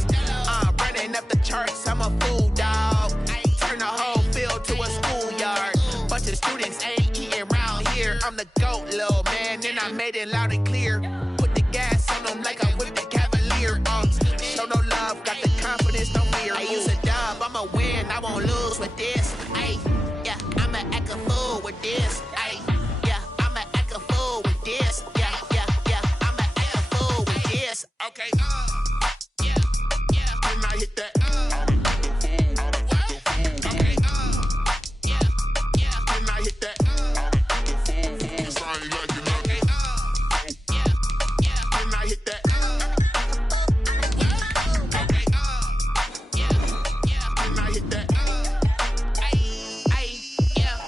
Running up the charts, I'm a fool, dog. Turn the whole field to a schoolyard. Bunch of students ain't eating round here. I'm the GOAT, little man, and I made it loud and clear. Put the gas on them like I whipped the Cavalier. Show no love, got the confidence, no fear. I use a dub, I'ma win, I won't lose with this. Ayy, yeah, I'ma act a fool with this. Ayy, yeah, I'ma act a fool with this. Yeah, yeah, yeah, I'ma act a fool with this. Okay, yeah, yeah, when I hit that. Okay, yeah, yeah, when I hit that. It's like you like it. Okay, yeah, yeah, when I hit that. Okay, yeah, yeah, when I hit that.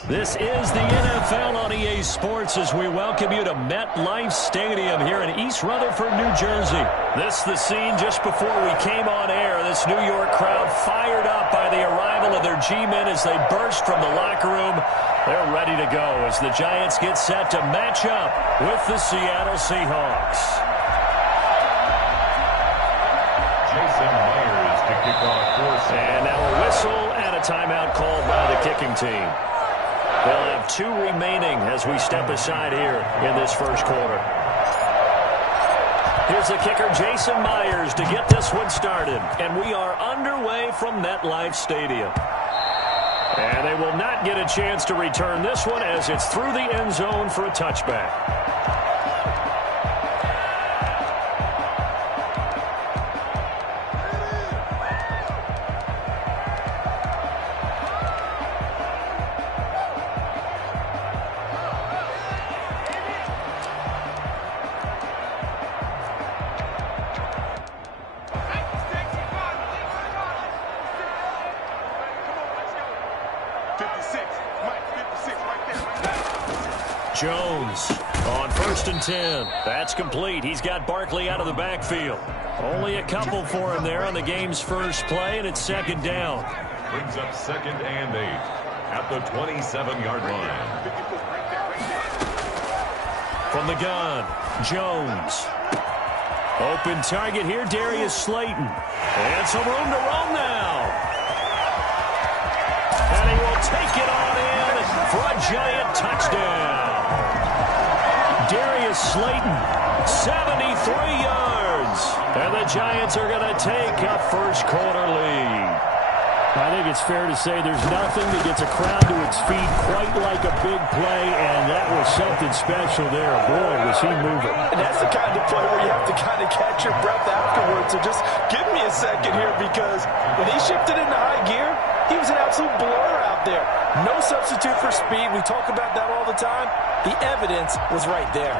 This is the NFL on EA Sports as we welcome you to MetLife Stadium here in East Rutherford, New Jersey. This the scene just before we came on air. This New York crowd fired up by the arrival of their G-men as they burst from the locker room. They're ready to go as the Giants get set to match up with the Seattle Seahawks. Jason Myers to kick off for Seattle. And now a whistle and a timeout called by the kicking team. They'll have 2 remaining as we step aside here in this first quarter. Here's the kicker, Jason Myers, to get this one started. And we are underway from MetLife Stadium. And they will not get a chance to return this one as it's through the end zone for a touchback. Jones on 1st and 10. That's complete. He's got Barkley out of the backfield. Only a couple for him there on the game's first play, and it's 2nd down. Brings up 2nd and 8 at the 27-yard line. From the gun, Jones. Open target here, Darius Slayton. And some room to roam now. And he will take it on in for a giant touchdown. Darius Slayton, 73 yards. And the Giants are going to take a first quarter lead. I think it's fair to say there's nothing that gets a crowd to its feet quite like a big play, and that was something special there. Boy, was he moving. And that's the kind of play where you have to kind of catch your breath afterwards. So just give me a second here, because when he shifted into high gear, he was an absolute blur out there. No substitute for speed. We talk about that all the time. The evidence was right there.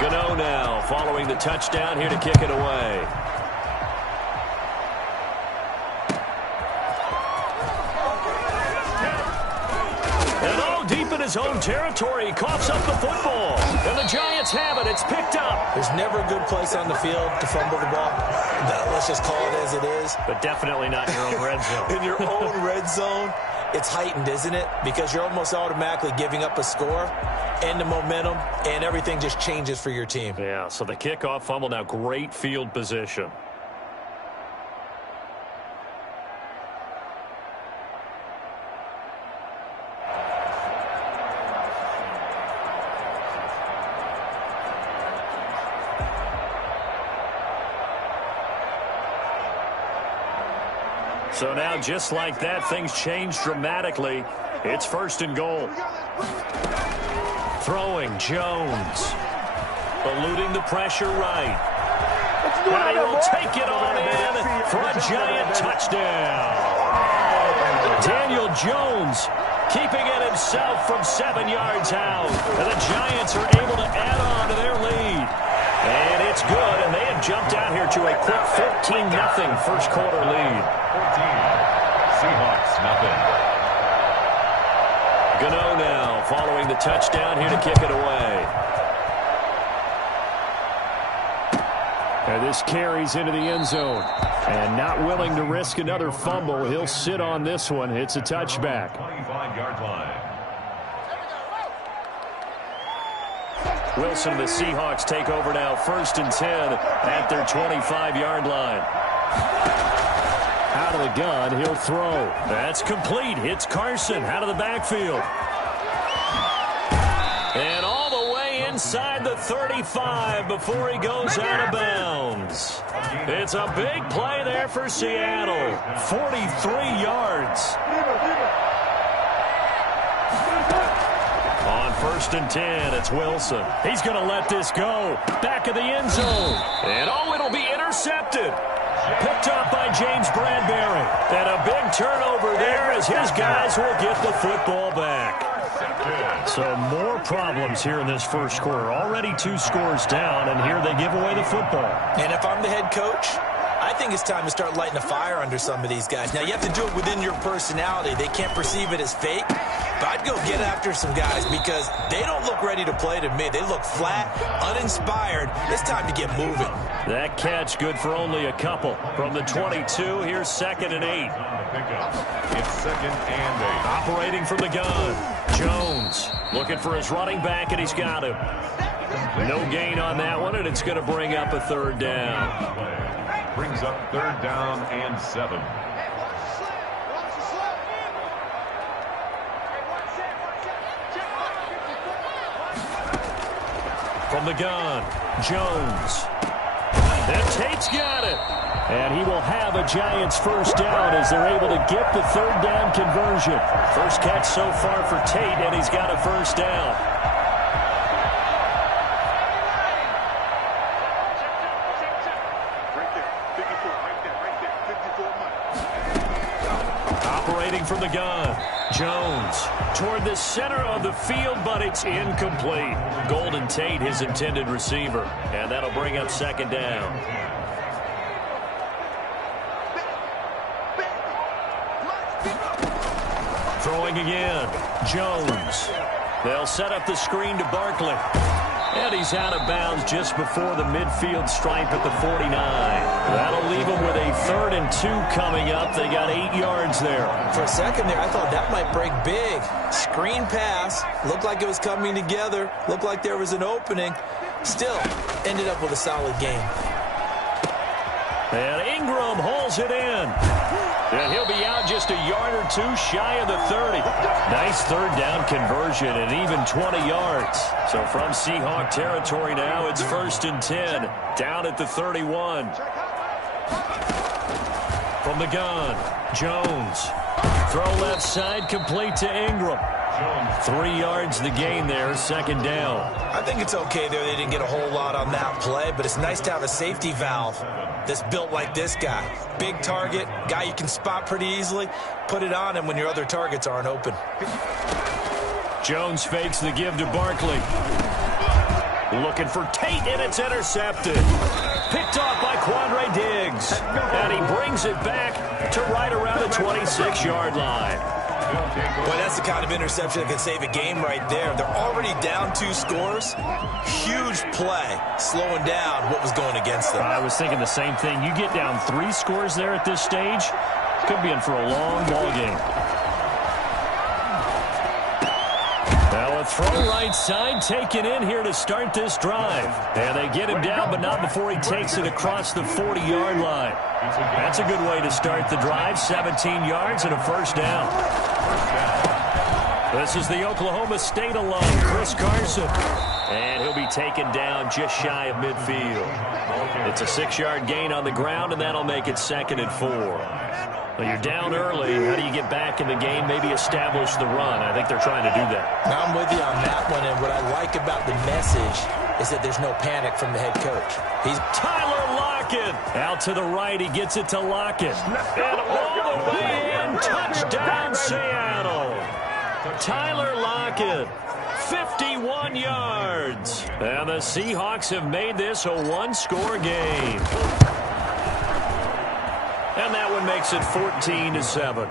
Gano now following the touchdown here to kick it away. His own territory, he coughs up the football, and the Giants have it. It's picked up. There's never a good place on the field to fumble the ball. Let's just call it as it is. But definitely not in your own red zone. In your own red zone, it's heightened, isn't it? Because you're almost automatically giving up a score and the momentum, and everything just changes for your team. Yeah, so the kickoff fumble, now great field position. So now, just like that, things change dramatically. It's 1st and goal. Throwing, Jones. Eluding the pressure right. And he will take it on in for a giant touchdown. Daniel Jones keeping it himself from 7 yards out. And the Giants are able to add on to their lead. And it's good, and they have jumped out here to a quick 14-0 first quarter lead. 14. Seahawks, nothing. Gano now following the touchdown here to kick it away. And this carries into the end zone. And not willing to risk another fumble, he'll sit on this one. It's a touchback. 25-yard line. Wilson, the Seahawks take over now, 1st and 10 at their 25-yard line. Out of the gun, he'll throw. That's complete. Hits Carson out of the backfield. And all the way inside the 35 before he goes out of bounds. It's a big play there for Seattle. 43 yards. On 1st and 10, it's Wilson. He's going to let this go. Back of the end zone. And it'll be intercepted. Picked up by James Bradbury. And a big turnover there as his guys will get the football back. So more problems here in this first quarter. Already 2 scores down, and here they give away the football. And if I'm the head coach, I think it's time to start lighting a fire under some of these guys. Now, you have to do it within your personality. They can't perceive it as fake. But I'd go get after some guys because they don't look ready to play to me. They look flat, uninspired. It's time to get moving. That catch good for only a couple. From the 22, here's 2nd and 8. It's 2nd and 8. Operating from the gun. Jones looking for his running back, and he's got him. No gain on that one, and it's going to bring up a 3rd down. Brings up 3rd down and 7. From the gun, Jones. And Tate's got it. And he will have a Giants 1st down as they're able to get the 3rd down conversion. First catch so far for Tate, and he's got a 1st down. Operating from the gun, Jones toward the center of the field, but it's incomplete. Golden Tate, his intended receiver, and that'll bring up 2nd down. Throwing again, Jones. They'll set up the screen to Barkley. And he's out of bounds just before the midfield stripe at the 49. That'll leave them with a 3rd and 2 coming up. They got 8 yards there. For a second there, I thought that might break big. Screen pass. Looked like it was coming together. Looked like there was an opening. Still, ended up with a solid game. And Ingram hauls it in. And he'll be out just a yard or 2 shy of the 30. Nice 3rd down conversion and even 20 yards. So from Seahawk territory now, it's 1st and 10. Down at the 31. From the gun, Jones. Throw left side, complete to Ingram. 3 yards the gain there, 2nd down. I think it's okay there. They didn't get a whole lot on that play, but it's nice to have a safety valve that's built like this guy. Big target, guy you can spot pretty easily. Put it on him when your other targets aren't open. Jones fakes the give to Barkley. Looking for Tate, and it's intercepted. Picked off by Quandre Diggs. And he brings it back to right around the 26-yard line. Boy, that's the kind of interception that can save a game right there. They're already down 2 scores. Huge play, slowing down what was going against them. I was thinking the same thing. You get down 3 scores there at this stage, could be in for a long ball game. Now a throw right side taken in here to start this drive. And they get him down, but not before he takes it across the 40-yard line. That's a good way to start the drive. 17 yards and a 1st down. This is the Oklahoma State alum, Chris Carson. And he'll be taken down just shy of midfield. It's a 6-yard gain on the ground, and that'll make it 2nd and 4. Well, you're down early. How do you get back in the game, maybe establish the run? I think they're trying to do that. Now I'm with you on that one, and what I like about the message is that there's no panic from the head coach. He's Tyler Lockett. Out to the right, he gets it to Lockett. And all the way in, touchdown Seattle. Tyler Lockett, 51 yards. And the Seahawks have made this a one-score game. And that one makes it 14-7.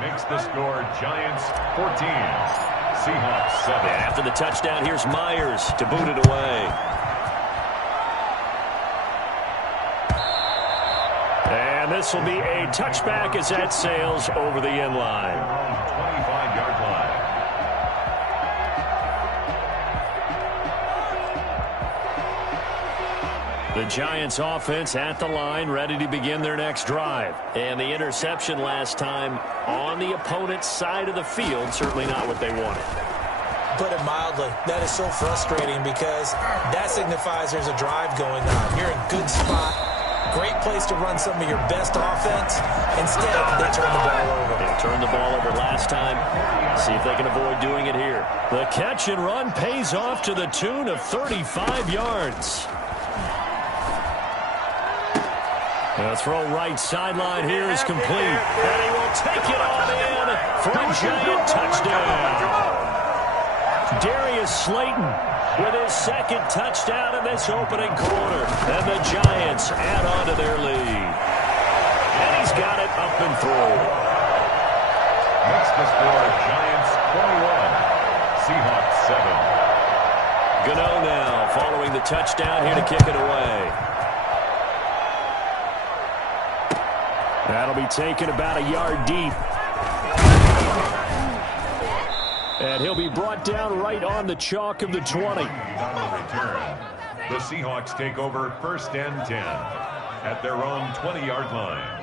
Makes the score Giants 14, Seahawks 7. And after the touchdown, here's Myers to boot it away. And this will be a touchback as that sails over the end line. 25-yard line. The Giants offense at the line, ready to begin their next drive. And the interception last time on the opponent's side of the field, certainly not what they wanted. Put it mildly, that is so frustrating because that signifies there's a drive going on. You're in a good spot, great place to run some of your best offense. Instead, they turn the ball over. They turned the ball over last time. See if they can avoid doing it here. The catch and run pays off to the tune of 35 yards. The throw right sideline here is complete. And he will take it on in for a giant touchdown. Darius Slayton with his second touchdown in this opening quarter. And the Giants add on to their lead. And he's got it up and through. Makes the score Giants 21, Seahawks 7. Gano now following the touchdown here to kick it away. That'll be taken about a yard deep. And he'll be brought down right on the chalk of the 20. Return. The Seahawks take over first and 10 at their own 20-yard line.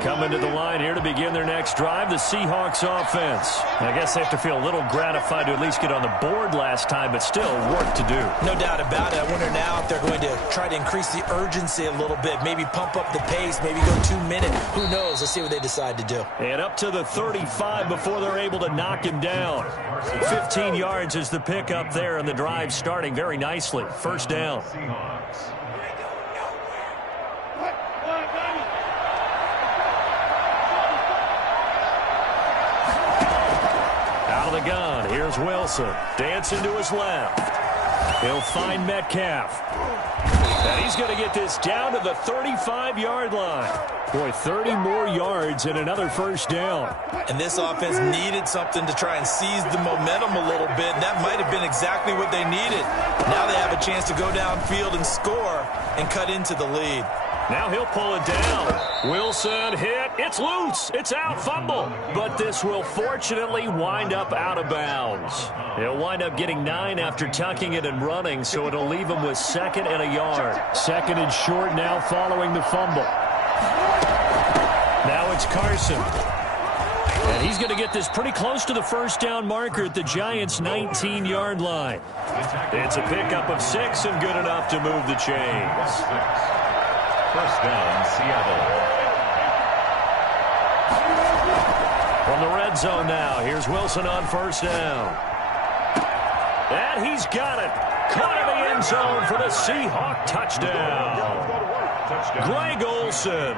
Coming to the line here to begin their next drive, the Seahawks offense. I guess they have to feel a little gratified to at least get on the board last time, but still work to do. No doubt about it. I wonder now if they're going to try to increase the urgency a little bit, maybe pump up the pace, maybe go 2 minutes. Who knows? Let's see what they decide to do. And up to the 35 before they're able to knock him down. 15 yards is the pickup there, and the drive starting very nicely. First down. Seahawks. The gun. Here's Wilson. Dancing to his left. He'll find Metcalf. And he's going to get this down to the 35-yard line. Boy, 30 more yards and another first down. And this offense needed something to try and seize the momentum a little bit. And that might have been exactly what they needed. Now they have a chance to go downfield and score and cut into the lead. Now he'll pull it down. Wilson hit. It's loose. It's out. Fumble. But this will fortunately wind up out of bounds. He'll wind up getting 9 after tucking it and running, so it'll leave him with 2nd and a yard. 2nd and short now following the fumble. Now it's Carson. And he's going to get this pretty close to the first down marker at the Giants' 19-yard line. It's a pickup of 6 and good enough to move the chains. First down, Seattle. From the red zone now, here's Wilson on first down. And he's got it. Caught in the end zone for the Seahawk touchdown. Greg Olsen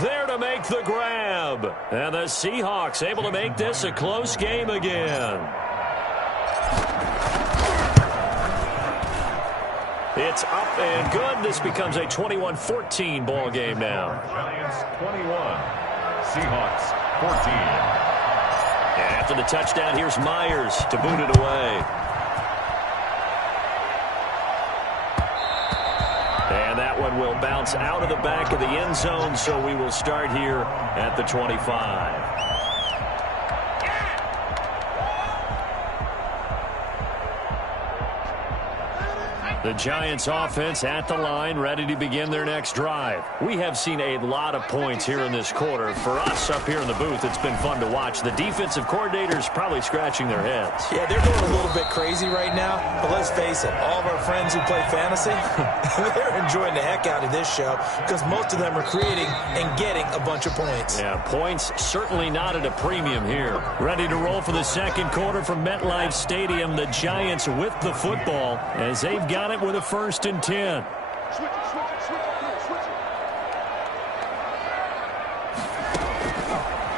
there to make the grab. And the Seahawks able to make this a close game again. It's up and good. This becomes a 21-14 ball game now. Giants 21, Seahawks 14. And after the touchdown, here's Myers to boot it away. And that one will bounce out of the back of the end zone, so we will start here at the 25. The Giants offense at the line, ready to begin their next drive. We have seen a lot of points here in this quarter. For us up here in the booth, it's been fun to watch. The defensive coordinators probably scratching their heads. Yeah, they're going a little bit crazy right now, but let's face it, all of our friends who play fantasy, they're enjoying the heck out of this show because most of them are creating and getting a bunch of points. Yeah, points certainly not at a premium here. Ready to roll for the second quarter from MetLife Stadium. The Giants with the football as they've got it with a 1st and 10.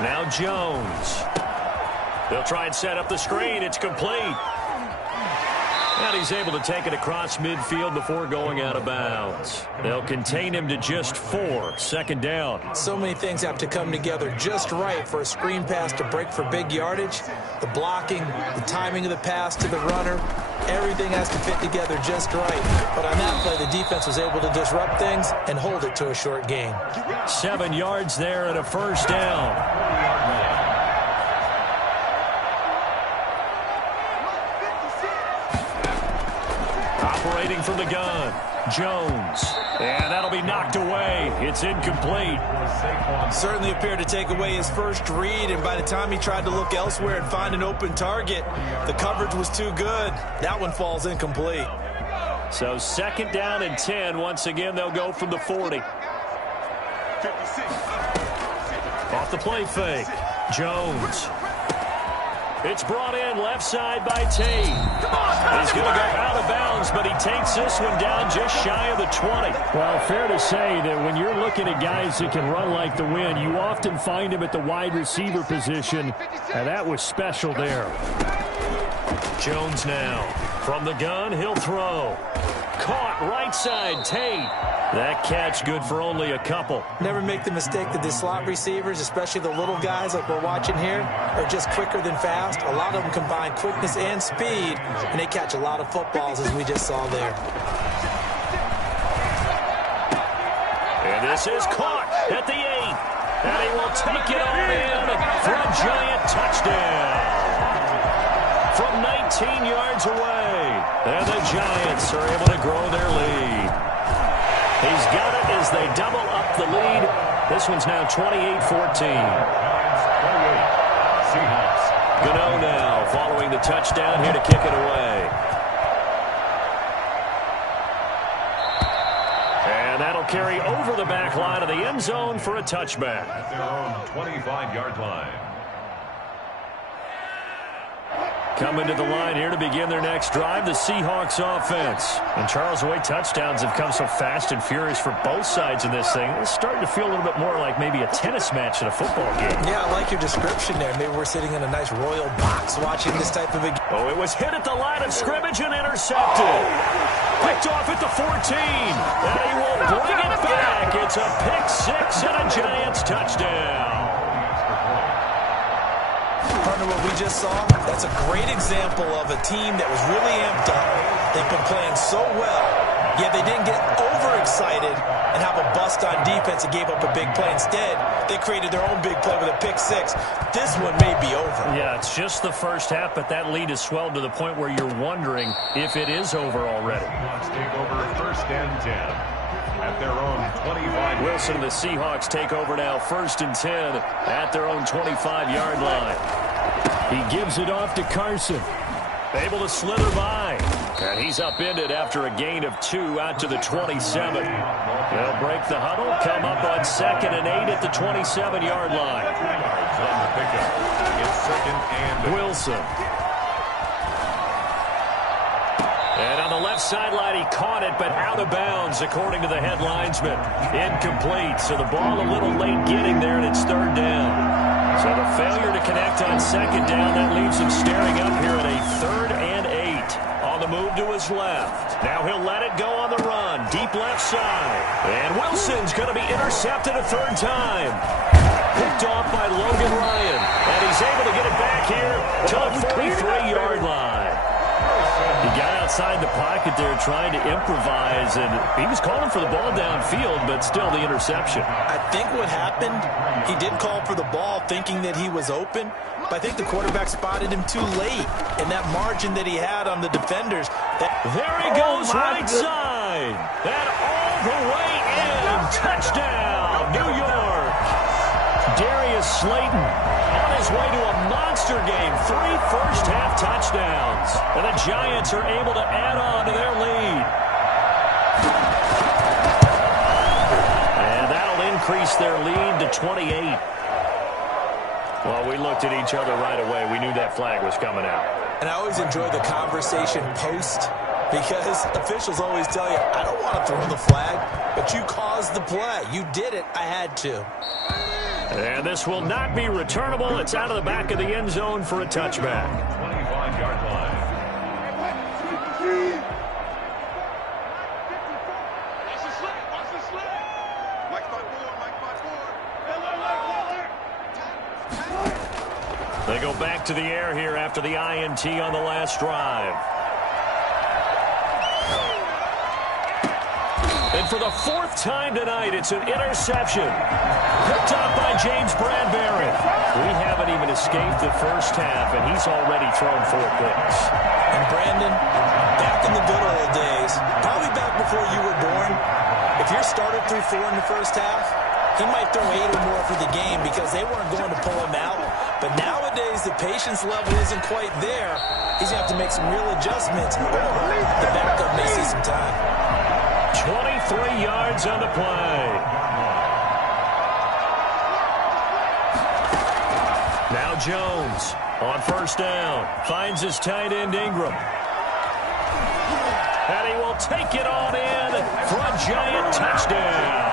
Now Jones. They'll try and set up the screen. It's complete. And he's able to take it across midfield before going out of bounds. They'll contain him to just 4. Second down. So many things have to come together just right for a screen pass to break for big yardage. The blocking, the timing of the pass to the runner, everything has to fit together just right. But on that play, the defense was able to disrupt things and hold it to a short gain. 7 yards there and a first down. Operating from the gun, Jones. And that'll be knocked away. It's incomplete. Certainly appeared to take away his first read, and by the time he tried to look elsewhere and find an open target, the coverage was too good. That one falls incomplete. So second down and 10. Once again, they'll go from the 40. Off the play fake, Jones. It's brought in left side by Tate. He's going to go out of bounds, but he takes this one down just shy of the 20. Well, fair to say that when you're looking at guys that can run like the wind, you often find him at the wide receiver position, and that was special there. Jones now. From the gun, he'll throw. Caught right side, Tate. That catch good for only a couple. Never make the mistake that the slot receivers, especially the little guys like we're watching here, are just quicker than fast. A lot of them combine quickness and speed, and they catch a lot of footballs, as we just saw there. And this is caught at the 8. And he will take it on in for a giant touchdown. From 19 yards away. And the Giants are able to grow their lead. He's got it as they double up the lead. This one's now 28-14. Gano now following the touchdown here to kick it away. And that'll carry over the back line of the end zone for a touchback. At their own 25-yard line. Coming to the line here to begin their next drive, the Seahawks offense. And Charles, the way touchdowns have come so fast and furious for both sides in this thing, it's starting to feel a little bit more like maybe a tennis match in a football game. Yeah, I like your description there. Maybe we're sitting in a nice royal box watching this type of a game. Oh, it was hit at the line of scrimmage and intercepted. Picked off at the 14. And he will bring it back. It's a pick 6 and a Giants touchdown. Partner, what we just saw, that's a great example of a team that was really amped up. They've been playing so well, yet they didn't get overexcited and have a bust on defense and gave up a big play. Instead, they created their own big play with a pick 6. This one may be over. Yeah, it's just the first half, but that lead has swelled to the point where you're wondering if it is over already. Seahawks take over first and 10. At their own 25. Wilson and the Seahawks take over now, first and 10 at their own 25-yard line. He gives it off to Carson. Able to slither by. And he's upended after a gain of 2 out to the 27. They'll break the huddle, come up on 2nd and 8 at the 27-yard line. On the pickup. It's 2nd and Wilson. And on the left sideline, he caught it, but out of bounds, according to the head linesman. Incomplete, so the ball a little late getting there, and it's 3rd down. So the failure to connect on 2nd down, that leaves him staring up here at a 3rd and 8. On the move to his left. Now he'll let it go on the run, deep left side. And Wilson's going to be intercepted a 3rd time. Picked off by Logan Ryan. And he's able to get it back here to the 43-yard line. He got outside the pocket there trying to improvise, and he was calling for the ball downfield, but still the interception. I think what happened, he did call for the ball thinking that he was open, but I think the quarterback spotted him too late, and that margin that he had on the defenders. There he goes, right side. And all the way in. Touchdown, New York. Darius Slayton on his way to a monster game. 3 first-half touchdowns. And the Giants are able to add on to their lead. And that'll increase their lead to 28. Well, we looked at each other right away. We knew that flag was coming out. And I always enjoy the conversation post, because officials always tell you, I don't want to throw the flag, but you caused the play. You did it. I had to. And this will not be returnable. It's out of the back of the end zone for a touchback. 25-yard line. They go back to the air here after the INT on the last drive. And for the fourth time tonight, it's an interception. Picked up by James Bradbury. We haven't even escaped the first half, and he's already thrown 4 picks. And Brandon, back in the good old days, probably back before you were born, if your starter threw 4 in the first half, he might throw 8 or more for the game because they weren't going to pull him out. But nowadays, the patience level isn't quite there. He's going to have to make some real adjustments, or the backup may see some time. 23 yards on the play. Now Jones on first down. Finds his tight end Ingram. And he will take it on in for a giant touchdown.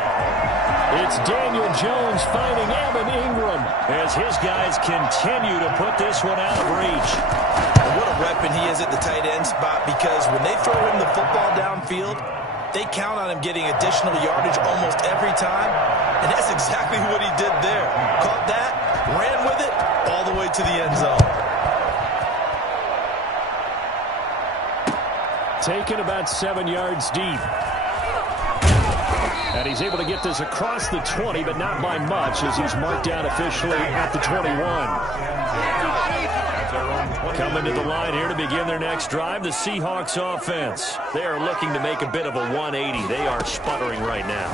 It's Daniel Jones finding Evan Ingram as his guys continue to put this one out of reach. And what a weapon he is at the tight end spot, because when they throw him the football downfield, they count on him getting additional yardage almost every time, and that's exactly what he did there. Caught that, ran with it, all the way to the end zone. Taken about 7 yards deep. And he's able to get this across the 20, but not by much, as he's marked down officially at the 21. Coming to the line here to begin their next drive, the Seahawks offense. They are looking to make a bit of a 180. They are sputtering right now.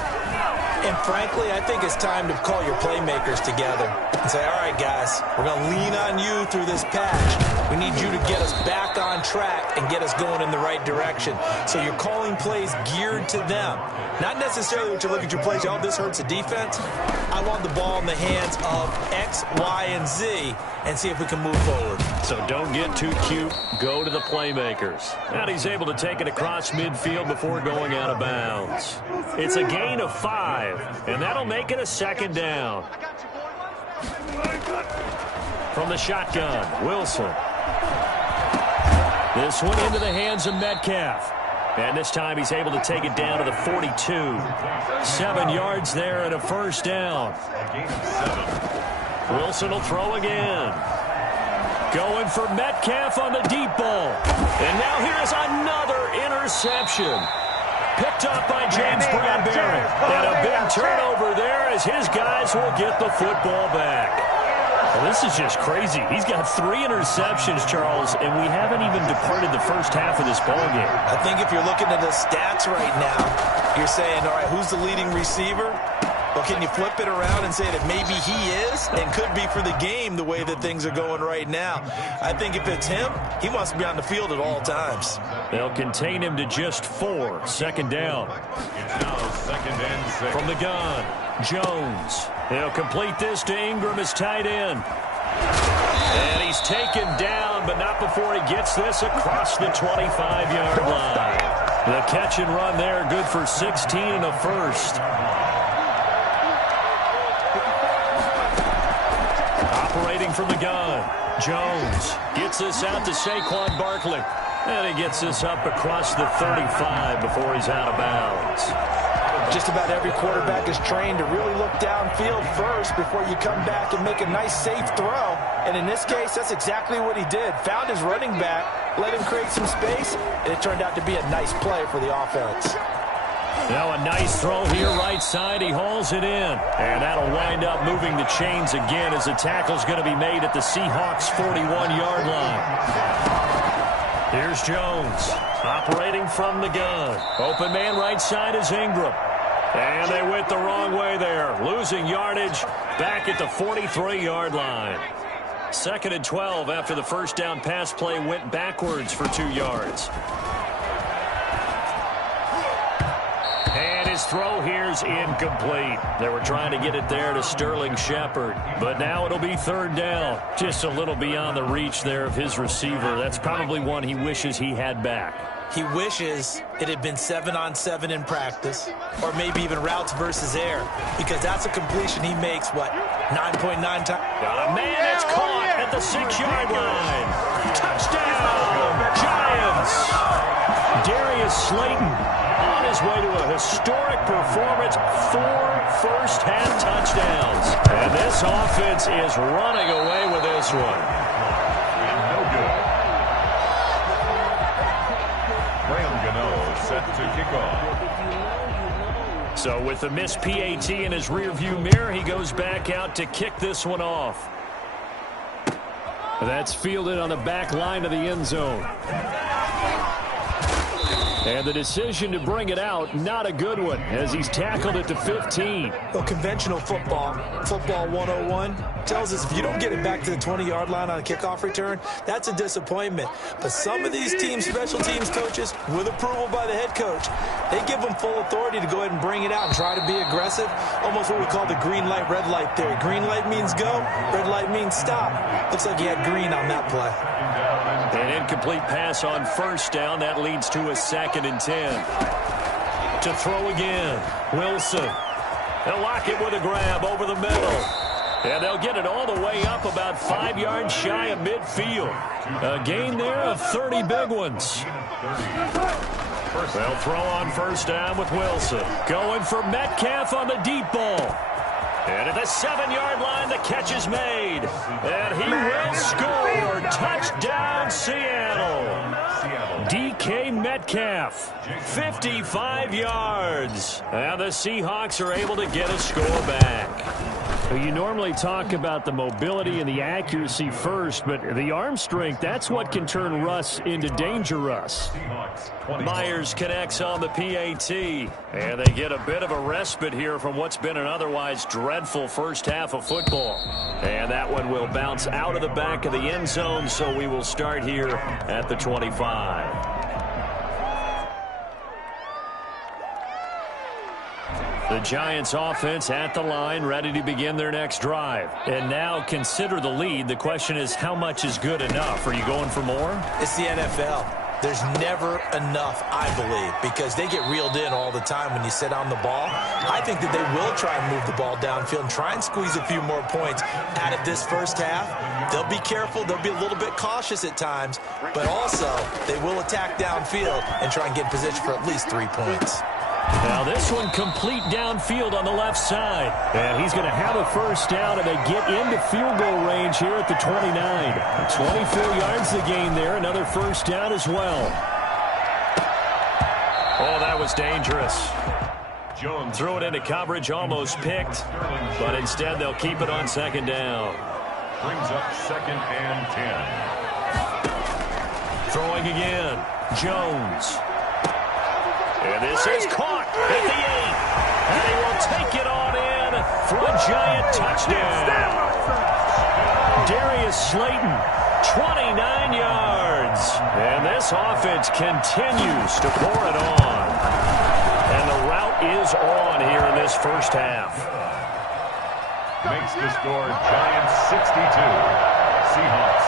And frankly, I think it's time to call your playmakers together and say, all right, guys, we're going to lean on you through this patch. We need you to get us back on track and get us going in the right direction. So you're calling plays geared to them. Not necessarily what you look at your plays, oh, this hurts the defense. I want the ball in the hands of X, Y, and Z and see if we can move forward. So don't get too cute. Go to the playmakers. And he's able to take it across midfield before going out of bounds. It's a gain of 5, and that'll make it a second down. From the shotgun, Wilson. This one into the hands of Metcalf. And this time he's able to take it down to the 42. 7 yards there and a first down. Wilson will throw again. Going for Metcalf on the deep ball. And now here's another interception. Picked up by James Bradbury. And a big turnover there as his guys will get the football back. Well, this is just crazy. He's got 3 interceptions, Charles, and we haven't even departed the first half of this ballgame. I think if you're looking at the stats right now, you're saying, all right, who's the leading receiver? Well, can you flip it around and say that maybe he is and could be for the game the way that things are going right now? I think if it's him, he wants to be on the field at all times. They'll contain him to just 4. Second down. Second and 6. From the gun, Jones. He'll complete this to Ingram as tight end. And he's taken down, but not before he gets this across the 25-yard line. The catch and run there, good for 16 and a first. Operating from the gun, Jones gets this out to Saquon Barkley. And he gets this up across the 35 before he's out of bounds. Just about every quarterback is trained to really look downfield first before you come back and make a nice, safe throw. And in this case, that's exactly what he did. Found his running back, let him create some space, and it turned out to be a nice play for the offense. Now a nice throw here right side. He hauls it in. And that'll wind up moving the chains again as the tackle's going to be made at the Seahawks' 41-yard line. Here's Jones operating from the gun. Open man right side is Ingram. And they went the wrong way there. Losing yardage back at the 43-yard line. 2nd and 12 after the first down pass play went backwards for 2 yards. And his throw here's incomplete. They were trying to get it there to Sterling Shepard. But now it'll be 3rd down. Just a little beyond the reach there of his receiver. That's probably one he wishes he had back. He wishes it had been 7-on-7 in practice, or maybe even routes versus air, because that's a completion he makes, 9.9 times? Got a man that's caught at the 6-yard line. Touchdown, Giants! Darius Slayton on his way to a historic performance, 4 first-half touchdowns. And this offense is running away with this one. No good. Graham Gano set to kick off. So with the missed PAT in his rearview mirror, he goes back out to kick this one off. That's fielded on the back line of the end zone. And the decision to bring it out, not a good one, as he's tackled it to 15. Well, conventional football 101, tells us if you don't get it back to the 20-yard line on a kickoff return, that's a disappointment. But some of these teams, special teams coaches, with approval by the head coach, they give them full authority to go ahead and bring it out and try to be aggressive, almost what we call the green light, red light theory. Green light means go, red light means stop. Looks like he had green on that play. An incomplete pass on first down. That leads to a 2nd and 10. To throw again, Wilson. They'll lock it with a grab over the middle. And they'll get it all the way up about 5 yards shy of midfield. A gain there of 30 big ones. They'll throw on first down with Wilson. Going for Metcalf on the deep ball. And at the 7-yard line, the catch is made. And he will score. Touchdown, Seattle. DK Metcalf, 55 yards. And the Seahawks are able to get a score back. You normally talk about the mobility and the accuracy first, but the arm strength, that's what can turn Russ into Danger Russ. Myers connects on the PAT, and they get a bit of a respite here from what's been an otherwise dreadful first half of football. And that one will bounce out of the back of the end zone, so we will start here at the 25. The Giants offense at the line, ready to begin their next drive. And now consider the lead. The question is, how much is good enough? Are you going for more? It's the NFL. There's never enough, I believe, because they get reeled in all the time when you sit on the ball. I think that they will try and move the ball downfield and try and squeeze a few more points out of this first half. They'll be careful. They'll be a little bit cautious at times, but also they will attack downfield and try and get in position for at least 3 points. Now this one complete downfield on the left side. And he's going to have a first down, and they get into field goal range here at the 29. 24 yards the gain there. Another first down as well. Oh, that was dangerous. Jones threw it into coverage, almost picked. But instead they'll keep it on 2nd down. Brings up 2nd and 10. Throwing again. Jones. And this is caught at the 8. And he will take it on in for a Giant touchdown. Darius Slayton, 29 yards. And this offense continues to pour it on. And the route is on here in this first half. Makes the score Giants 62, Seahawks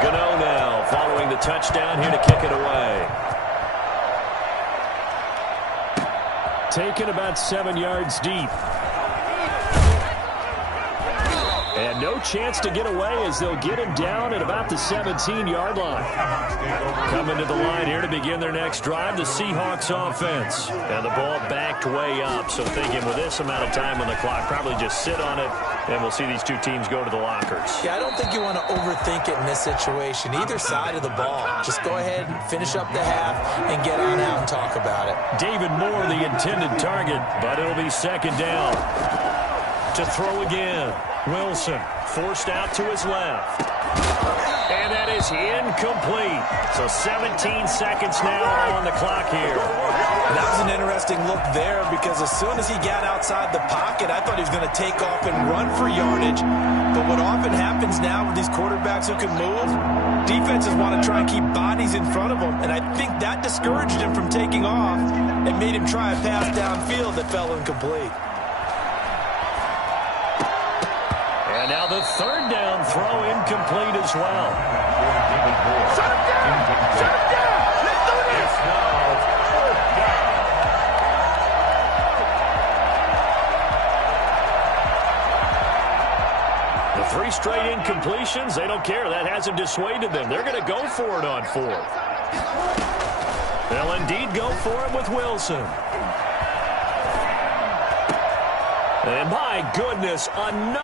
21. Gano now following the touchdown here to kick it away. Taken about 7 yards deep. And no chance to get away as they'll get him down at about the 17-yard line. Coming to the line here to begin their next drive, the Seahawks offense. And the ball backed way up, so thinking with this amount of time on the clock, probably just sit on it, and we'll see these two teams go to the lockers. Yeah, I don't think you want to overthink it in this situation. Either side of the ball. Just go ahead and finish up the half and get on out and talk about it. David Moore, the intended target, but it'll be 2nd down. To throw again. Wilson forced out to his left. And that is incomplete. So 17 seconds now on the clock here. That was an interesting look there because as soon as he got outside the pocket, I thought he was going to take off and run for yardage. But what often happens now with these quarterbacks who can move, defenses want to try and keep bodies in front of them. And I think that discouraged him from taking off and made him try a pass downfield that fell incomplete. And now the 3rd down throw incomplete as well. Shut him down! Shut him down! Let's do this! The 3 straight incompletions, they don't care. That hasn't dissuaded them. They're going to go for it on 4th. They'll indeed go for it with Wilson. And my goodness, another